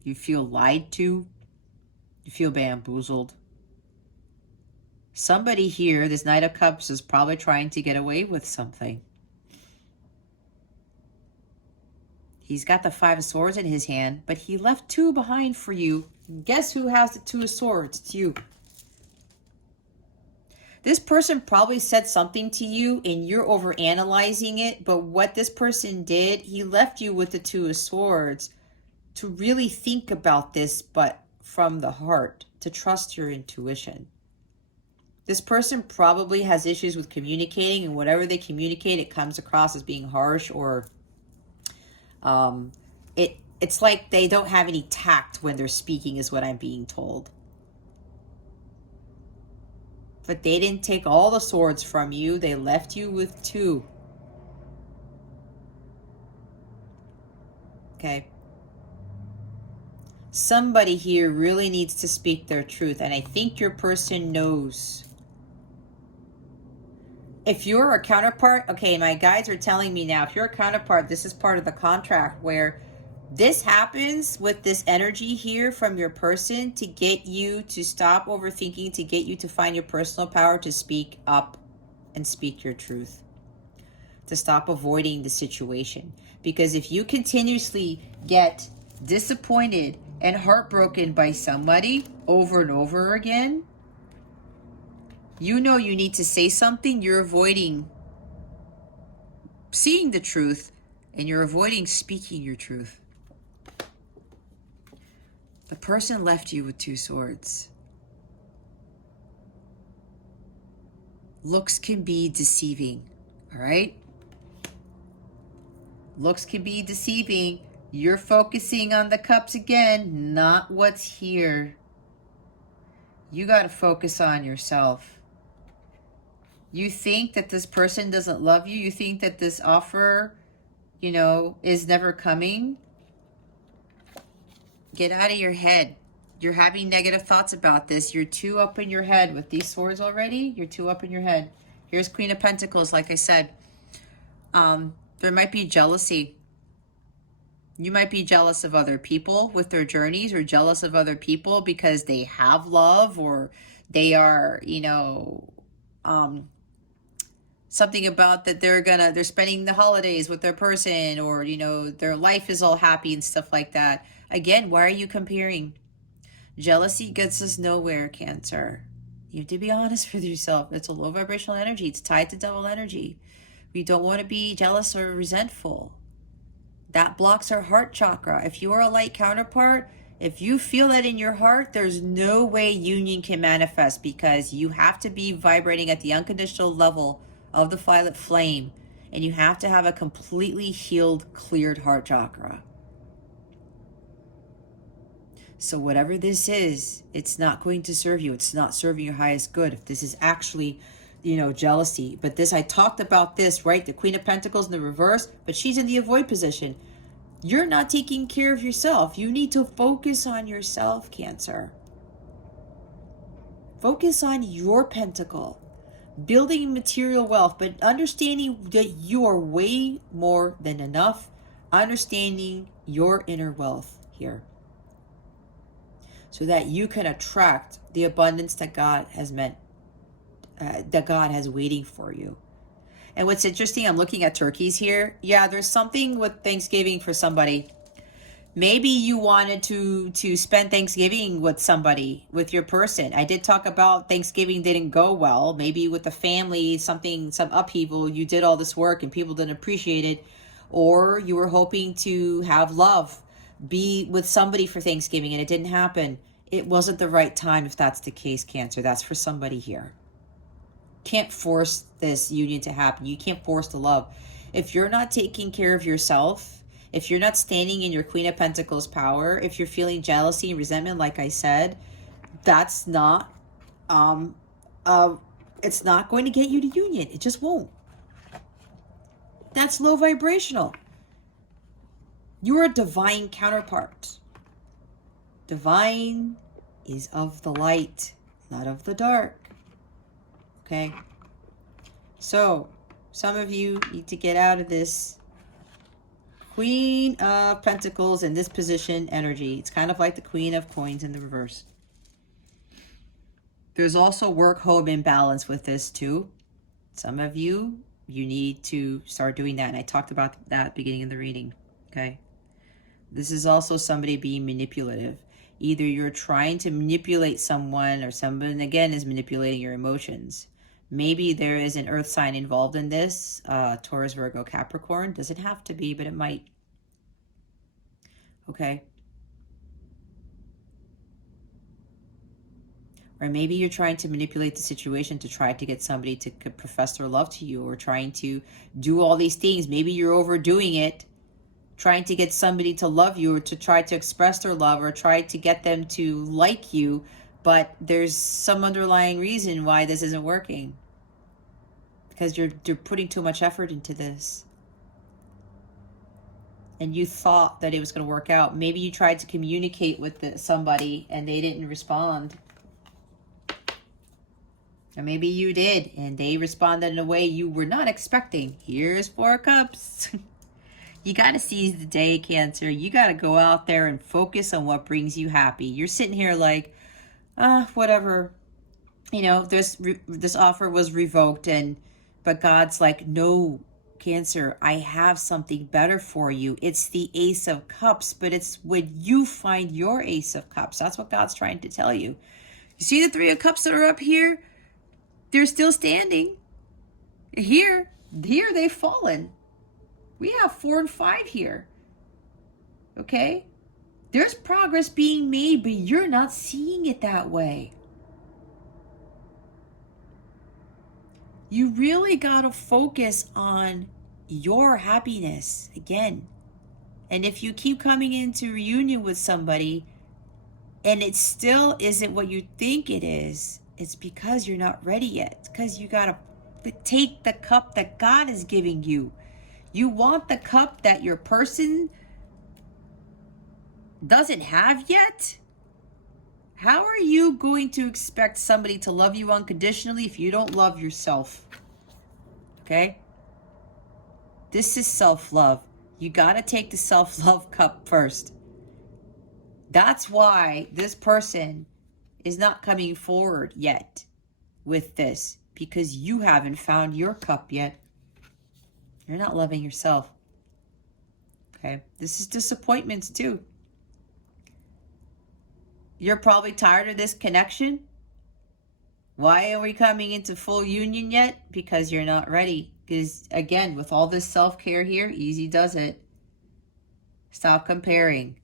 You feel lied to. You feel bamboozled. Somebody here, this Knight of Cups, is probably trying to get away with something. He's got the Five of Swords in his hand, but he left two behind for you. Guess who has the Two of Swords? It's you. This person probably said something to you and you're overanalyzing it, but what this person did, he left you with the Two of Swords to really think about this, but from the heart, to trust your intuition. This person probably has issues with communicating, and whatever they communicate, it comes across as being harsh, or it's like they don't have any tact when they're speaking, is what I'm being told. But they didn't take all the swords from you. They left you with two. Okay. Somebody here really needs to speak their truth. And I think your person knows. if you're a counterpart, okay, my guides are telling me now, if you're a counterpart, this is part of the contract where this happens with this energy here from your person to get you to stop overthinking, to get you to find your personal power, to speak up and speak your truth, to stop avoiding the situation. Because if you continuously get disappointed and heartbroken by somebody over and over again, you know you need to say something. You're avoiding seeing the truth, and you're avoiding speaking your truth. The person left you with 2 swords. Looks can be deceiving, all right? Looks can be deceiving. You're focusing on the cups again, not what's here. You got to focus on yourself. You think that this person doesn't love you. You think that this offer, you know, is never coming. Get out of your head. You're having negative thoughts about this. You're too up in your head with these swords already. You're too up in your head. Here's Queen of Pentacles, like I said. There might be jealousy. You might be jealous of other people with their journeys, or jealous of other people because they have love, or they are, you know, something about that they're spending the holidays with their person, or, you know, their life is all happy and stuff like that. Again, why are you comparing? Jealousy gets us nowhere, Cancer. You have to be honest with yourself. It's a low vibrational energy. It's tied to double energy. We don't want to be jealous or resentful. That blocks our heart chakra. If you are a light counterpart, if you feel that in your heart, there's no way union can manifest, because you have to be vibrating at the unconditional level of the violet flame, and you have to have a completely healed, cleared heart chakra. So whatever this is, it's not going to serve you. It's not serving your highest good. If this is actually, you know, jealousy. But this, I talked about this, right? The Queen of Pentacles in the reverse, but she's in the avoid position. You're not taking care of yourself. You need to focus on yourself, Cancer. Focus on your pentacle. Building material wealth, but understanding that you are way more than enough. Understanding your inner wealth here, so that you can attract the abundance that God has meant, that God has waiting for you. And what's interesting, I'm looking at turkeys here. Yeah, there's something with Thanksgiving for somebody. Maybe you wanted to spend Thanksgiving with somebody, with your person. I did talk about Thanksgiving didn't go well. Maybe with the family, some upheaval, you did all this work and people didn't appreciate it. Or you were hoping to have love, be with somebody for Thanksgiving, and it didn't happen. It wasn't the right time if that's the case, Cancer. That's for somebody here. Can't force this union to happen. You can't force the love. If you're not taking care of yourself, if you're not standing in your Queen of Pentacles power, if you're feeling jealousy and resentment, like I said, that's not, it's not going to get you to union. It just won't. That's low vibrational. You're a divine counterpart. Divine is of the light, not of the dark. Okay? So, some of you need to get out of this Queen of Pentacles in this position energy. It's kind of like the Queen of Coins in the reverse. There's also work-home imbalance with this too. Some of you need to start doing that. And I talked about that at the beginning of the reading. Okay? This is also somebody being manipulative. Either you're trying to manipulate someone, or someone, again, is manipulating your emotions. Maybe there is an earth sign involved in this. Taurus, Virgo, Capricorn. Doesn't have to be, but it might. Okay. Or maybe you're trying to manipulate the situation to try to get somebody to profess their love to you, or trying to do all these things. Maybe you're overdoing it, trying to get somebody to love you, or to try to express their love, or try to get them to like you, but there's some underlying reason why this isn't working. Because you're putting too much effort into this. And you thought that it was going to work out. Maybe you tried to communicate with somebody and they didn't respond. Or maybe you did, and they responded in a way you were not expecting. Here's 4 cups. You got to seize the day, Cancer. You got to go out there and focus on what brings you happy. You're sitting here like, whatever. You know, this offer was revoked, but God's like, no, Cancer, I have something better for you. It's the Ace of Cups, but it's when you find your Ace of Cups. That's what God's trying to tell you. You see the 3 of Cups that are up here? They're still standing. Here they've fallen. We have 4 and 5 here. Okay? There's progress being made, but you're not seeing it that way. You really got to focus on your happiness again. And if you keep coming into reunion with somebody and it still isn't what you think it is, it's because you're not ready yet. It's because you got to take the cup that God is giving you. You want the cup that your person doesn't have yet? How are you going to expect somebody to love you unconditionally if you don't love yourself? Okay? This is self-love. You got to take the self-love cup first. That's why this person is not coming forward yet with this, because you haven't found your cup yet. You're not loving yourself. Okay? This is disappointments too. You're probably tired of this connection. Why are we coming into full union yet? Because you're not ready. Because again, with all this self-care here, easy does it. Stop comparing.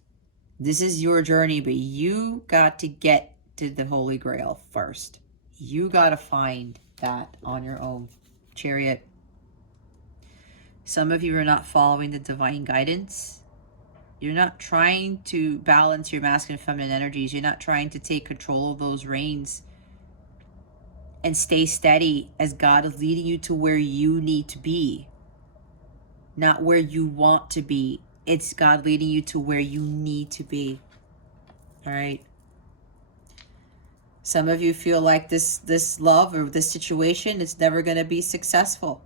This is your journey, but you got to get to the Holy Grail first. You got to find that on your own. Chariot. Some of you are not following the divine guidance. You're not trying to balance your masculine and feminine energies. You're not trying to take control of those reins and stay steady as God is leading you to where you need to be, not where you want to be. It's God leading you to where you need to be. All right. Some of you feel like this love or this situation is never going to be successful,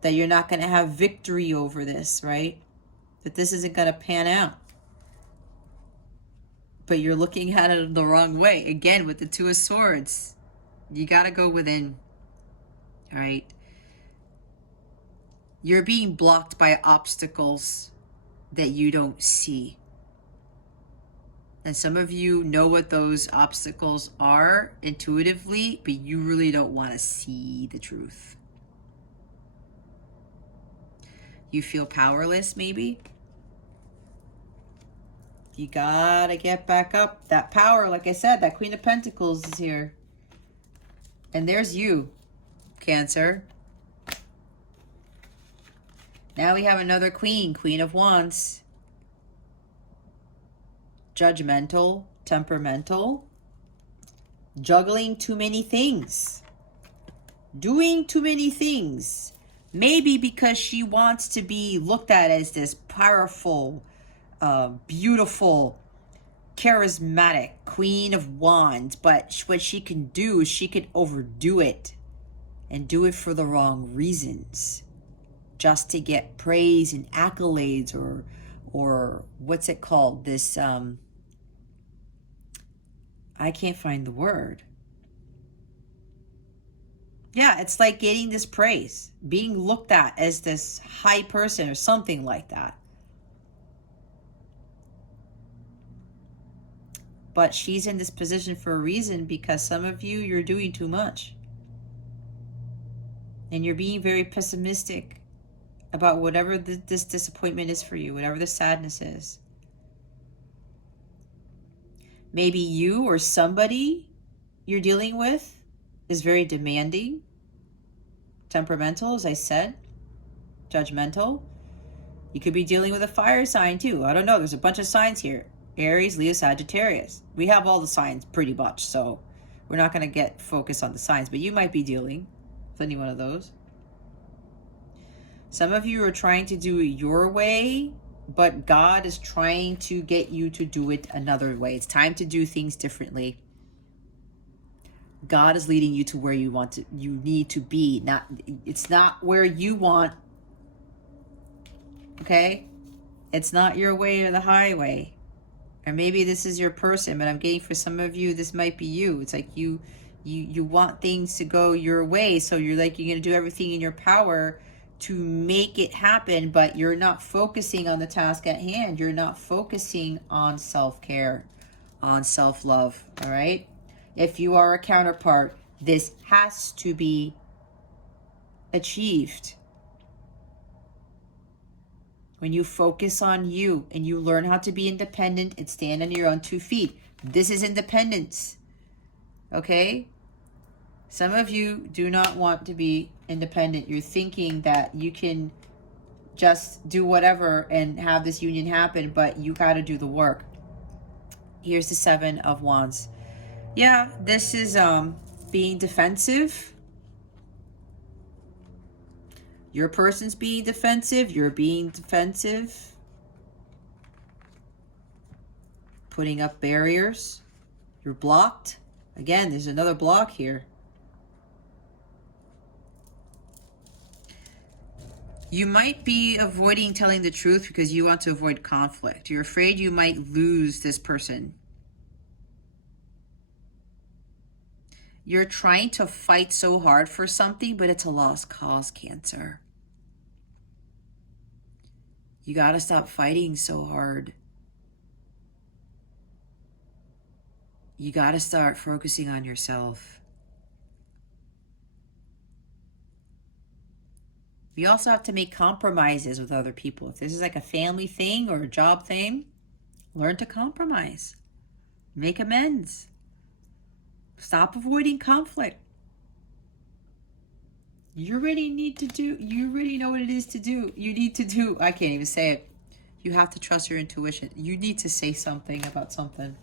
that you're not going to have victory over this, right? That this isn't going to pan out. But you're looking at it the wrong way. Again, with the 2 of Swords, you got to go within. All right. You're being blocked by obstacles that you don't see. And some of you know what those obstacles are intuitively, but you really don't want to see the truth. You feel powerless, maybe. You gotta get back up. That power, like I said, that Queen of Pentacles is here. And there's you, Cancer. Now we have another Queen, Queen of Wands. Judgmental, temperamental, juggling too many things, doing too many things. Maybe because she wants to be looked at as this powerful, beautiful, charismatic Queen of Wands. But what she can do is she can overdo it and do it for the wrong reasons, just to get praise and accolades, or what's it called? This, I can't find the word. Yeah, it's like getting this praise, being looked at as this high person or something like that. But she's in this position for a reason, because some of you, you're doing too much. And you're being very pessimistic about whatever this disappointment is for you, whatever the sadness is. Maybe you or somebody you're dealing with is very demanding, temperamental, as I said, judgmental. You could be dealing with a fire sign too. I don't know. There's a bunch of signs here. Aries, Leo, Sagittarius. We have all the signs pretty much, so we're not going to get focused on the signs, but you might be dealing with any one of those. Some of you are trying to do it your way, but God is trying to get you to do it another way. It's time to do things differently. God is leading you to where you need to be. It's not where you want. Okay? It's not your way or the highway. Or maybe this is your person, but I'm getting for some of you, this might be you. It's like you want things to go your way, so you're going to do everything in your power to make it happen, but you're not focusing on the task at hand. You're not focusing on self-care, on self-love, all right? If you are a counterpart, this has to be achieved. When you focus on you and you learn how to be independent and stand on your own 2 feet, this is independence, okay? Some of you do not want to be independent. You're thinking that you can just do whatever and have this union happen, but you got to do the work. Here's the 7 of Wands. Yeah, this is being defensive. Your person's being defensive. You're being defensive. Putting up barriers. You're blocked. Again, there's another block here. You might be avoiding telling the truth because you want to avoid conflict. You're afraid you might lose this person. You're trying to fight so hard for something, but it's a lost cause, Cancer. You got to stop fighting so hard. You got to start focusing on yourself. We also have to make compromises with other people. If this is like a family thing or a job thing, learn to compromise. Make amends. Stop avoiding conflict. You already know what it is to do. I can't even say it. You have to trust your intuition. You need to say something about something.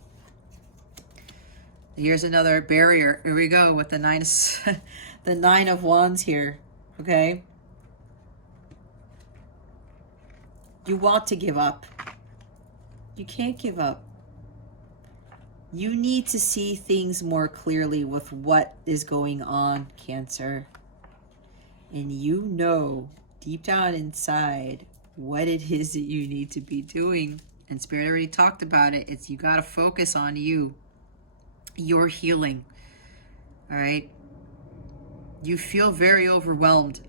Here's another barrier. Here we go with the 9 of Wands here. Okay? You want to give up. You can't give up. You need to see things more clearly with what is going on, Cancer. And you know deep down inside what it is that you need to be doing. And Spirit already talked about it. It's you got to focus on you. Your healing. All right? You feel very overwhelmed.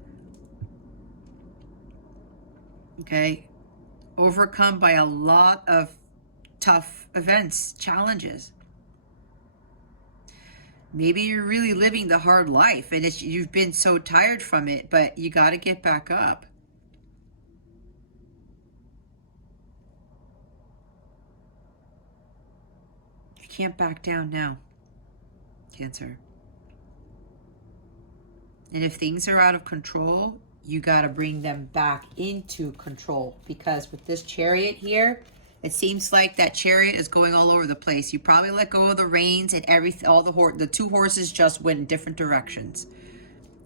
Okay? Overcome by a lot of tough events, challenges. Maybe you're really living the hard life and you've been so tired from it, but you got to get back up. You can't back down now, Cancer. And if things are out of control, you got to bring them back into control, because with this Chariot here, it seems like that Chariot is going all over the place. You probably let go of the reins and everything. The 2 horses just went in different directions.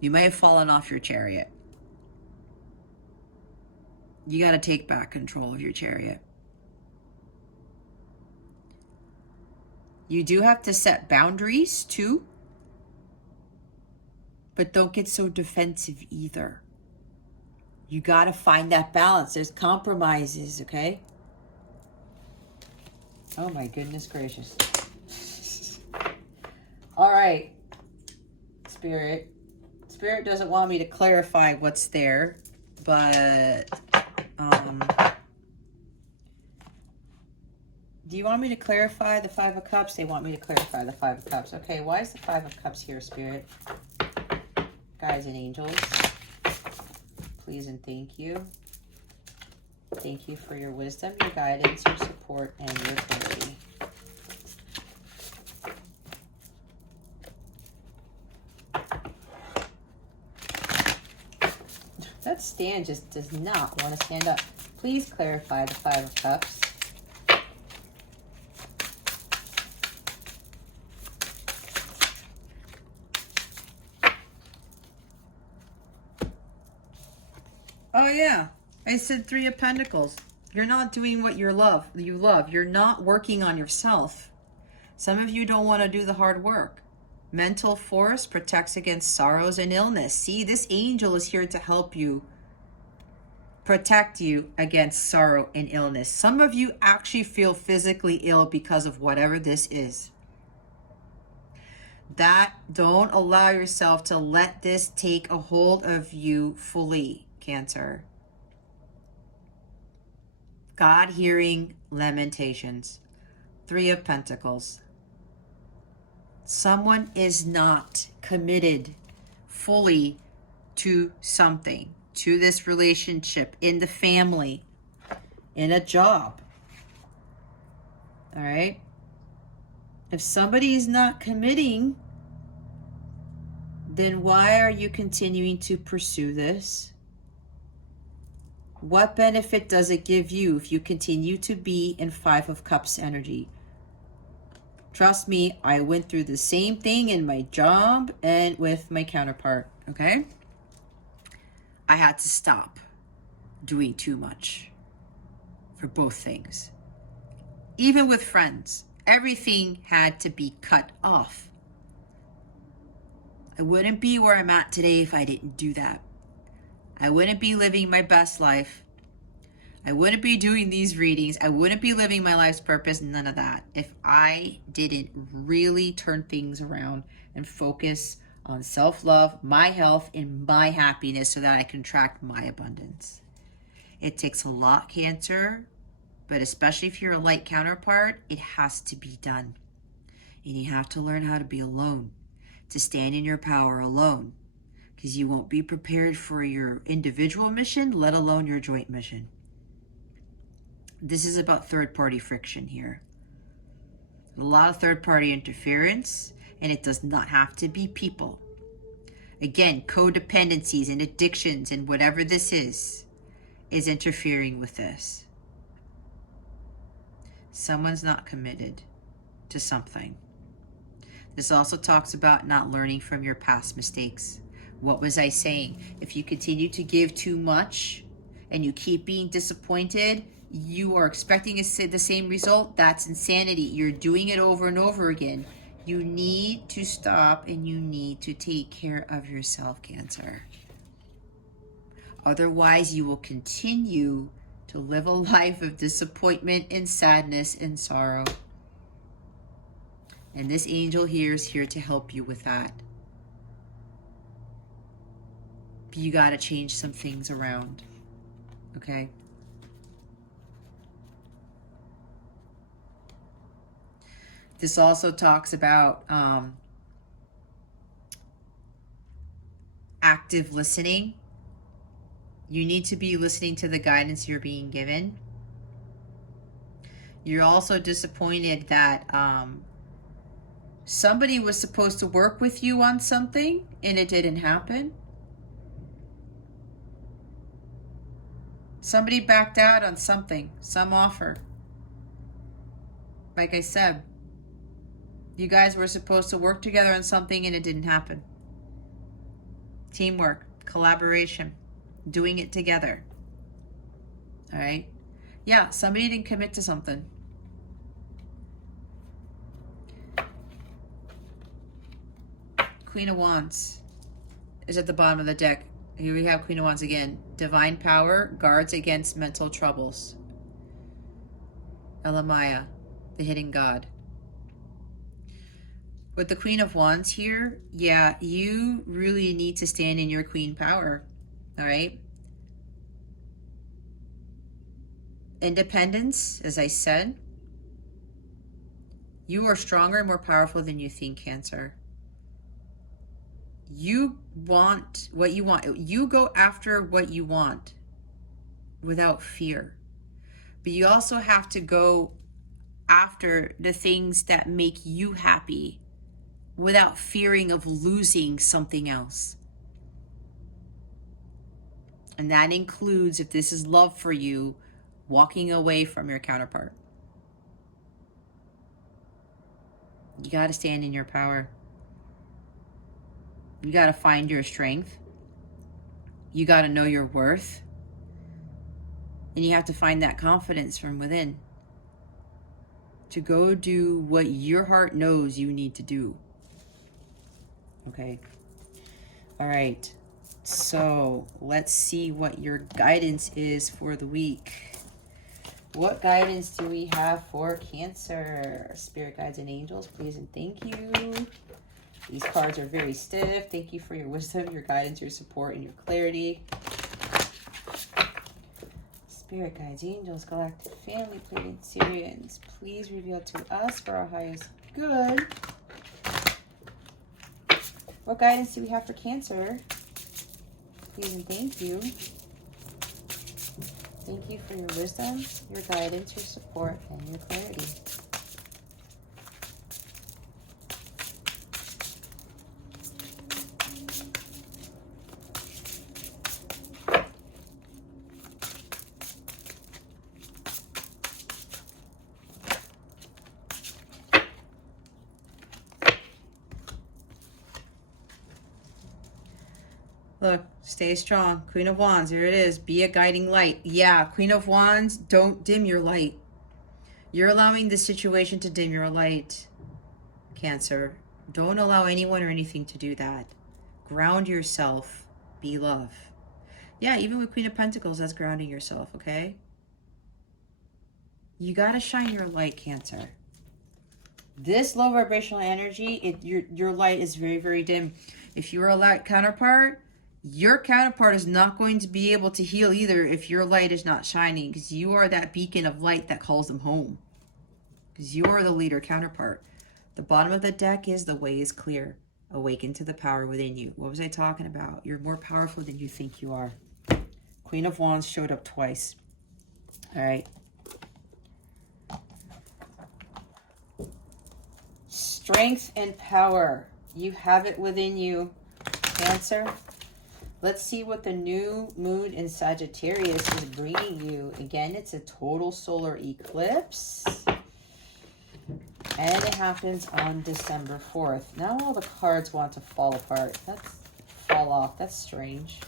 You may have fallen off your Chariot. You got to take back control of your Chariot. You do have to set boundaries too, but don't get so defensive either. You got to find that balance. There's compromises, okay? Oh my goodness gracious. All right, Spirit. Spirit doesn't want me to clarify what's there, but do you want me to clarify the 5 of Cups? They want me to clarify the 5 of Cups. Okay, why is the 5 of Cups here, Spirit? Guides and angels, please and thank you. Thank you for your wisdom, your guidance, your support, and your clarity. That stand just does not want to stand up. Please clarify the 5 of Cups. Oh yeah, I said 3 of Pentacles. You're not doing what you love. You're not working on yourself. Some of you don't want to do the hard work. Mental force protects against sorrows and illness. See, this angel is here to help you, protect you against sorrow and illness. Some of you actually feel physically ill because of whatever this is. Don't allow yourself to let this take a hold of you fully, Cancer. God hearing lamentations. 3 of Pentacles. Someone is not committed fully to something, to this relationship, in the family, in a job. All right? If somebody is not committing, then why are you continuing to pursue this? What benefit does it give you if you continue to be in 5 of Cups energy? Trust me, I went through the same thing in my job and with my counterpart, okay? I had to stop doing too much for both things. Even with friends, everything had to be cut off. I wouldn't be where I'm at today if I didn't do that. I wouldn't be living my best life. I wouldn't be doing these readings. I wouldn't be living my life's purpose, none of that, if I didn't really turn things around and focus on self-love, my health, and my happiness so that I can attract my abundance. It takes a lot, Cancer, but especially if you're a light counterpart, it has to be done. And you have to learn how to be alone, to stand in your power alone, because you won't be prepared for your individual mission, let alone your joint mission. This is about third-party friction here. A lot of third-party interference, and it does not have to be people. Again, codependencies and addictions and whatever this is interfering with this. Someone's not committed to something. This also talks about not learning from your past mistakes. What was I saying? If you continue to give too much and you keep being disappointed, you are expecting the same result. That's insanity. You're doing it over and over again. You need to stop and you need to take care of yourself, Cancer. Otherwise, you will continue to live a life of disappointment and sadness and sorrow. And this angel here is here to help you with that. But you got to change some things around, okay? This also talks about active listening. You need to be listening to the guidance you're being given. You're also disappointed that somebody was supposed to work with you on something and it didn't happen. Somebody backed out on something, some offer. Like I said, you guys were supposed to work together on something and it didn't happen. Teamwork, collaboration, doing it together. All right? Yeah, somebody didn't commit to something. Queen of Wands is at the bottom of the deck. Here we have Queen of Wands again. Divine power guards against mental troubles. Elamaya, the hidden god. With the Queen of Wands here, yeah, you really need to stand in your queen power, all right? Independence, as I said. You are stronger and more powerful than you think, Cancer. You want what you want. You go after what you want without fear. But you also have to go after the things that make you happy without fearing of losing something else. And that includes, if this is love for you, walking away from your counterpart. You got to stand in your power. You got to find your strength. You got to know your worth. And you have to find that confidence from within to go do what your heart knows you need to do. Okay. All right. So let's see what your guidance is for the week. What guidance do we have for Cancer? Spirit guides and angels, please and thank you. These cards are very stiff. Thank you for your wisdom, your guidance, your support, and your clarity. Spirit guides, angels, galactic family, Pleiadian Syrians, please reveal to us for our highest good. What guidance do we have for Cancer? Please and thank you. Thank you for your wisdom, your guidance, your support, and your clarity. Look, stay strong. Queen of Wands, here it is. Be a guiding light. Yeah, Queen of Wands, don't dim your light. You're allowing the situation to dim your light, Cancer. Don't allow anyone or anything to do that. Ground yourself. Be love. Yeah, even with Queen of Pentacles, that's grounding yourself, okay? You got to shine your light, Cancer. This low vibrational energy, your light is very, very dim. If you're a light counterpart, your counterpart is not going to be able to heal either if your light is not shining, because you are that beacon of light that calls them home. Because you are the leader counterpart. The bottom of the deck is the way is clear. Awaken to the power within you. What was I talking about? You're more powerful than you think you are. Queen of Wands showed up twice. All right. Strength and power. You have it within you, Cancer. Let's see what the new moon in Sagittarius is bringing you. Again, it's a total solar eclipse. And it happens on December 4th. Now all the cards want to fall apart. Fall off. That's strange.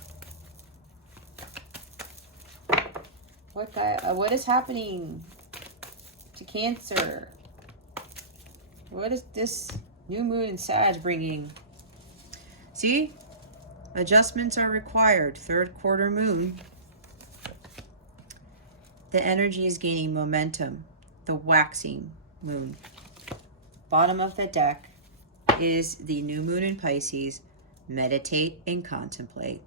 What is happening to Cancer? What is this new moon in Sag bringing? See? Adjustments are required. Third quarter moon. The energy is gaining momentum. The waxing moon. Bottom of the deck is the new moon in Pisces. Meditate and contemplate.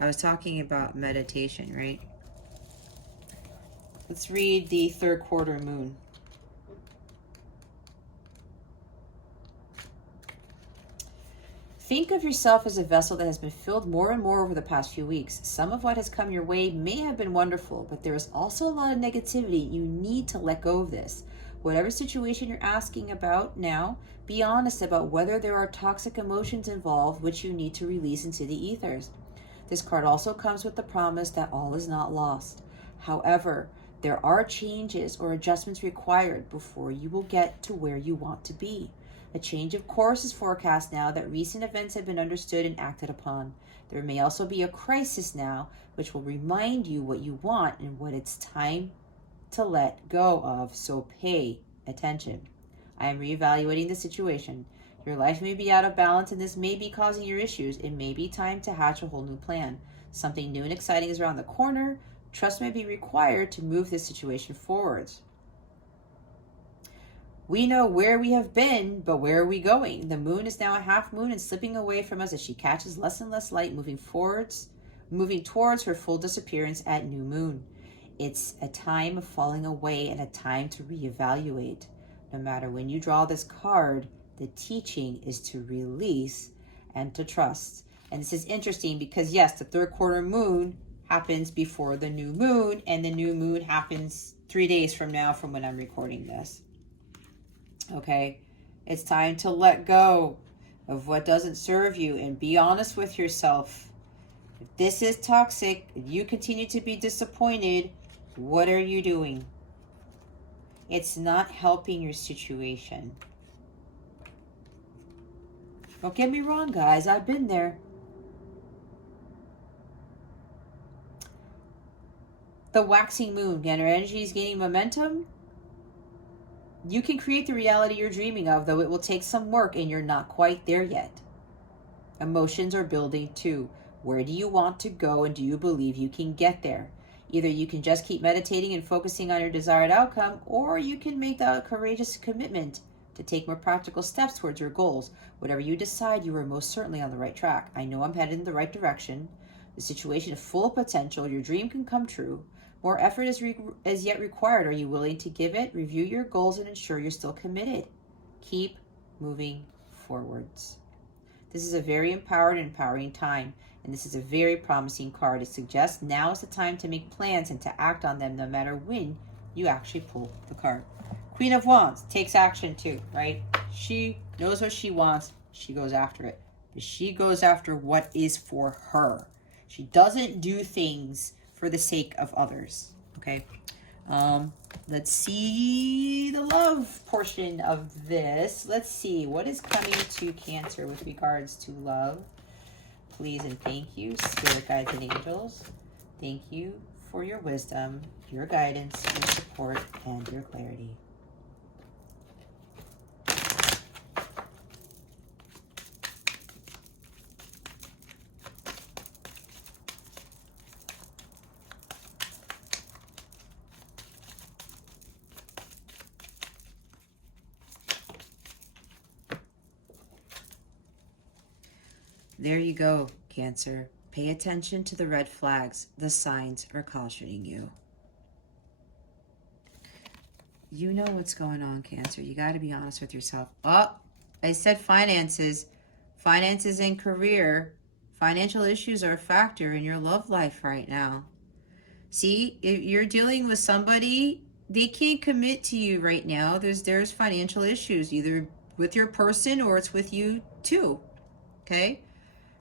I was talking about meditation, right? Let's read the third quarter moon. Think of yourself as a vessel that has been filled more and more over the past few weeks. Some of what has come your way may have been wonderful, but there is also a lot of negativity. You need to let go of this. Whatever situation you're asking about now, be honest about whether there are toxic emotions involved which you need to release into the ethers. This card also comes with the promise that all is not lost. However, there are changes or adjustments required before you will get to where you want to be. A change of course is forecast now that recent events have been understood and acted upon. There may also be a crisis now, which will remind you what you want and what it's time to let go of, so pay attention. I am reevaluating the situation. Your life may be out of balance and this may be causing your issues. It may be time to hatch a whole new plan. Something new and exciting is around the corner. Trust may be required to move this situation forwards. We know where we have been, but where are we going? The moon is now a half moon and slipping away from us as she catches less and less light, moving towards her full disappearance at new moon. It's a time of falling away and a time to reevaluate. No matter when you draw this card, the teaching is to release and to trust. And this is interesting because yes, the third quarter moon happens before the new moon, and the new moon happens 3 days from now from when I'm recording this. Okay, it's time to let go of what doesn't serve you and be honest with yourself. If this is toxic, if you continue to be disappointed, what are you doing? It's not helping your situation. Don't get me wrong, guys. I've been there. The waxing moon, again, our energy is gaining momentum. You can create the reality you're dreaming of, though it will take some work and you're not quite there yet. Emotions are building too. Where do you want to go, and do you believe you can get there? Either you can just keep meditating and focusing on your desired outcome, or you can make the courageous commitment to take more practical steps towards your goals. Whatever you decide, you are most certainly on the right track. I know I'm headed in the right direction. The situation is full of potential. Your dream can come true. More effort is yet required. Are you willing to give it? Review your goals and ensure you're still committed. Keep moving forwards. This is a very empowered and empowering time, and this is a very promising card. It suggests now is the time to make plans and to act on them, no matter when you actually pull the card. Queen of Wands takes action too, right? She knows what she wants. She goes after it. But she goes after what is for her. She doesn't do things for the sake of others, okay? Let's see the love portion of this. Let's see what is coming to Cancer with regards to love. Please and thank you, Spirit Guides and Angels. Thank you for your wisdom, your guidance, your support, and your clarity. There you go, Cancer. Pay attention to the red flags. The signs are cautioning you. You know what's going on, Cancer. You got to be honest with yourself. Oh, I said finances. Finances and career. Financial issues are a factor in your love life right now. See, if you're dealing with somebody, they can't commit to you right now. There's financial issues, either with your person or it's with you too. Okay?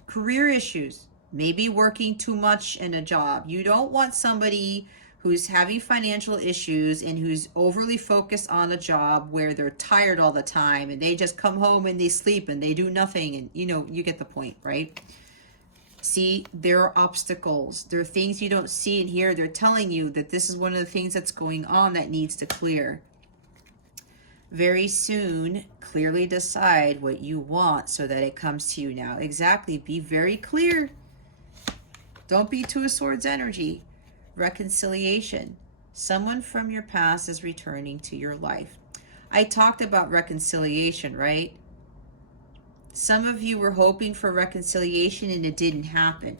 Career issues, maybe working too much in a job. You don't want somebody who's having financial issues and who's overly focused on a job where they're tired all the time and they just come home and they sleep and they do nothing, and you get the point, right? See, there are obstacles. There are things you don't see and hear. They're telling you that this is one of the things that's going on that needs to clear. Very soon, clearly decide what you want so that it comes to you now. Exactly. Be very clear. Don't be Two of Swords energy. Reconciliation. Someone from your past is returning to your life. I talked about reconciliation, right? Some of you were hoping for reconciliation and it didn't happen.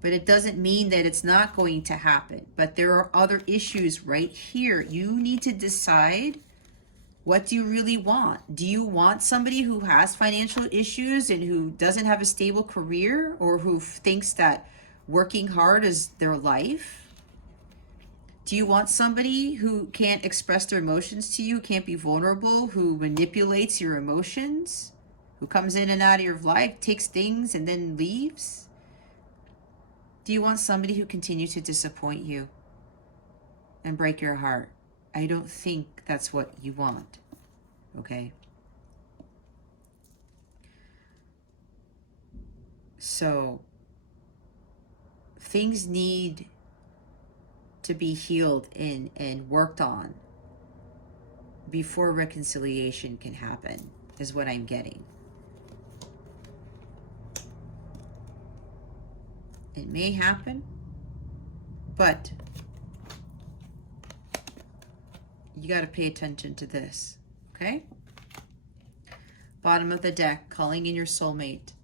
But it doesn't mean that it's not going to happen. But there are other issues right here. You need to decide, what do you really want? Do you want somebody who has financial issues and who doesn't have a stable career, or who thinks that working hard is their life? Do you want somebody who can't express their emotions to you, can't be vulnerable, who manipulates your emotions, who comes in and out of your life, takes things and then leaves? Do you want somebody who continues to disappoint you and break your heart? I don't think that's what you want, okay? So, things need to be healed and worked on before reconciliation can happen, is what I'm getting. It may happen, but you got to pay attention to this, okay? Bottom of the deck, calling in your soulmate.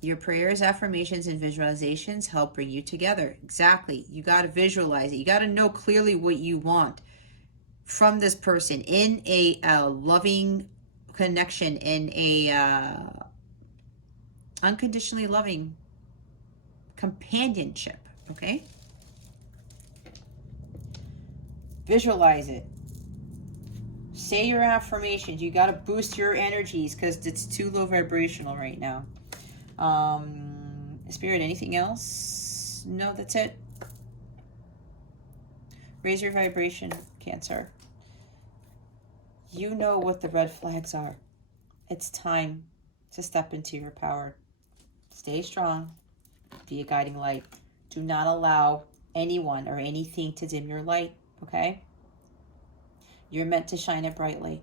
Your prayers, affirmations, and visualizations help bring you together. Exactly. You got to visualize it. You got to know clearly what you want from this person in a loving connection, in a unconditionally loving companionship, okay? Visualize it. Say your affirmations. You got to boost your energies because it's too low vibrational right now. Spirit, anything else? No, that's it. Raise your vibration, Cancer. You know what the red flags are. It's time to step into your power. Stay strong. Be a guiding light. Do not allow anyone or anything to dim your light, okay? You're meant to shine it brightly.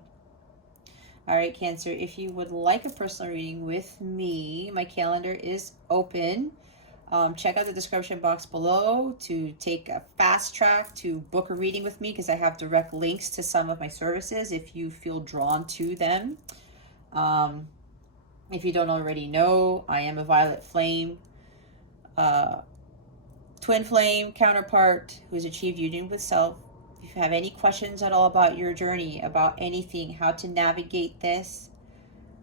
All right, Cancer, if you would like a personal reading with me, my calendar is open. Check out the description box below to take a fast track to book a reading with me, because I have direct links to some of my services if you feel drawn to them. If you don't already know, I am a violet flame, twin flame counterpart who has achieved union with self. If you have any questions at all about your journey, about anything, how to navigate this,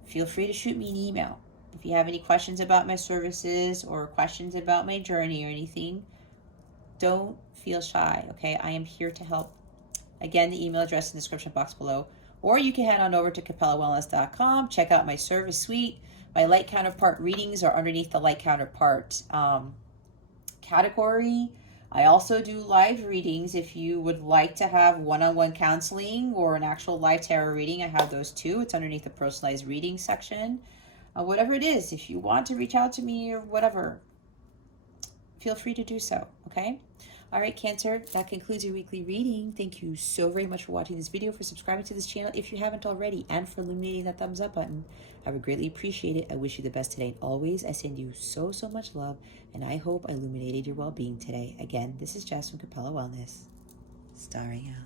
feel free to shoot me an email. If you have any questions about my services or questions about my journey or anything, don't feel shy, okay? I am here to help. Again, the email address in the description box below. Or you can head on over to capellawellness.com, check out my service suite. My light counterpart readings are underneath the light counterpart category. I also do live readings. If you would like to have one-on-one counseling or an actual live tarot reading, I have those too. It's underneath the personalized reading section. Whatever it is, if you want to reach out to me or whatever, feel free to do so, okay? All right, Cancer, that concludes your weekly reading. Thank you so very much for watching this video, for subscribing to this channel if you haven't already, and for illuminating that thumbs up button. I would greatly appreciate it. I wish you the best today. And always, I send you so, so much love, and I hope I illuminated your well-being today. Again, this is Jess from Capella Wellness, starring out.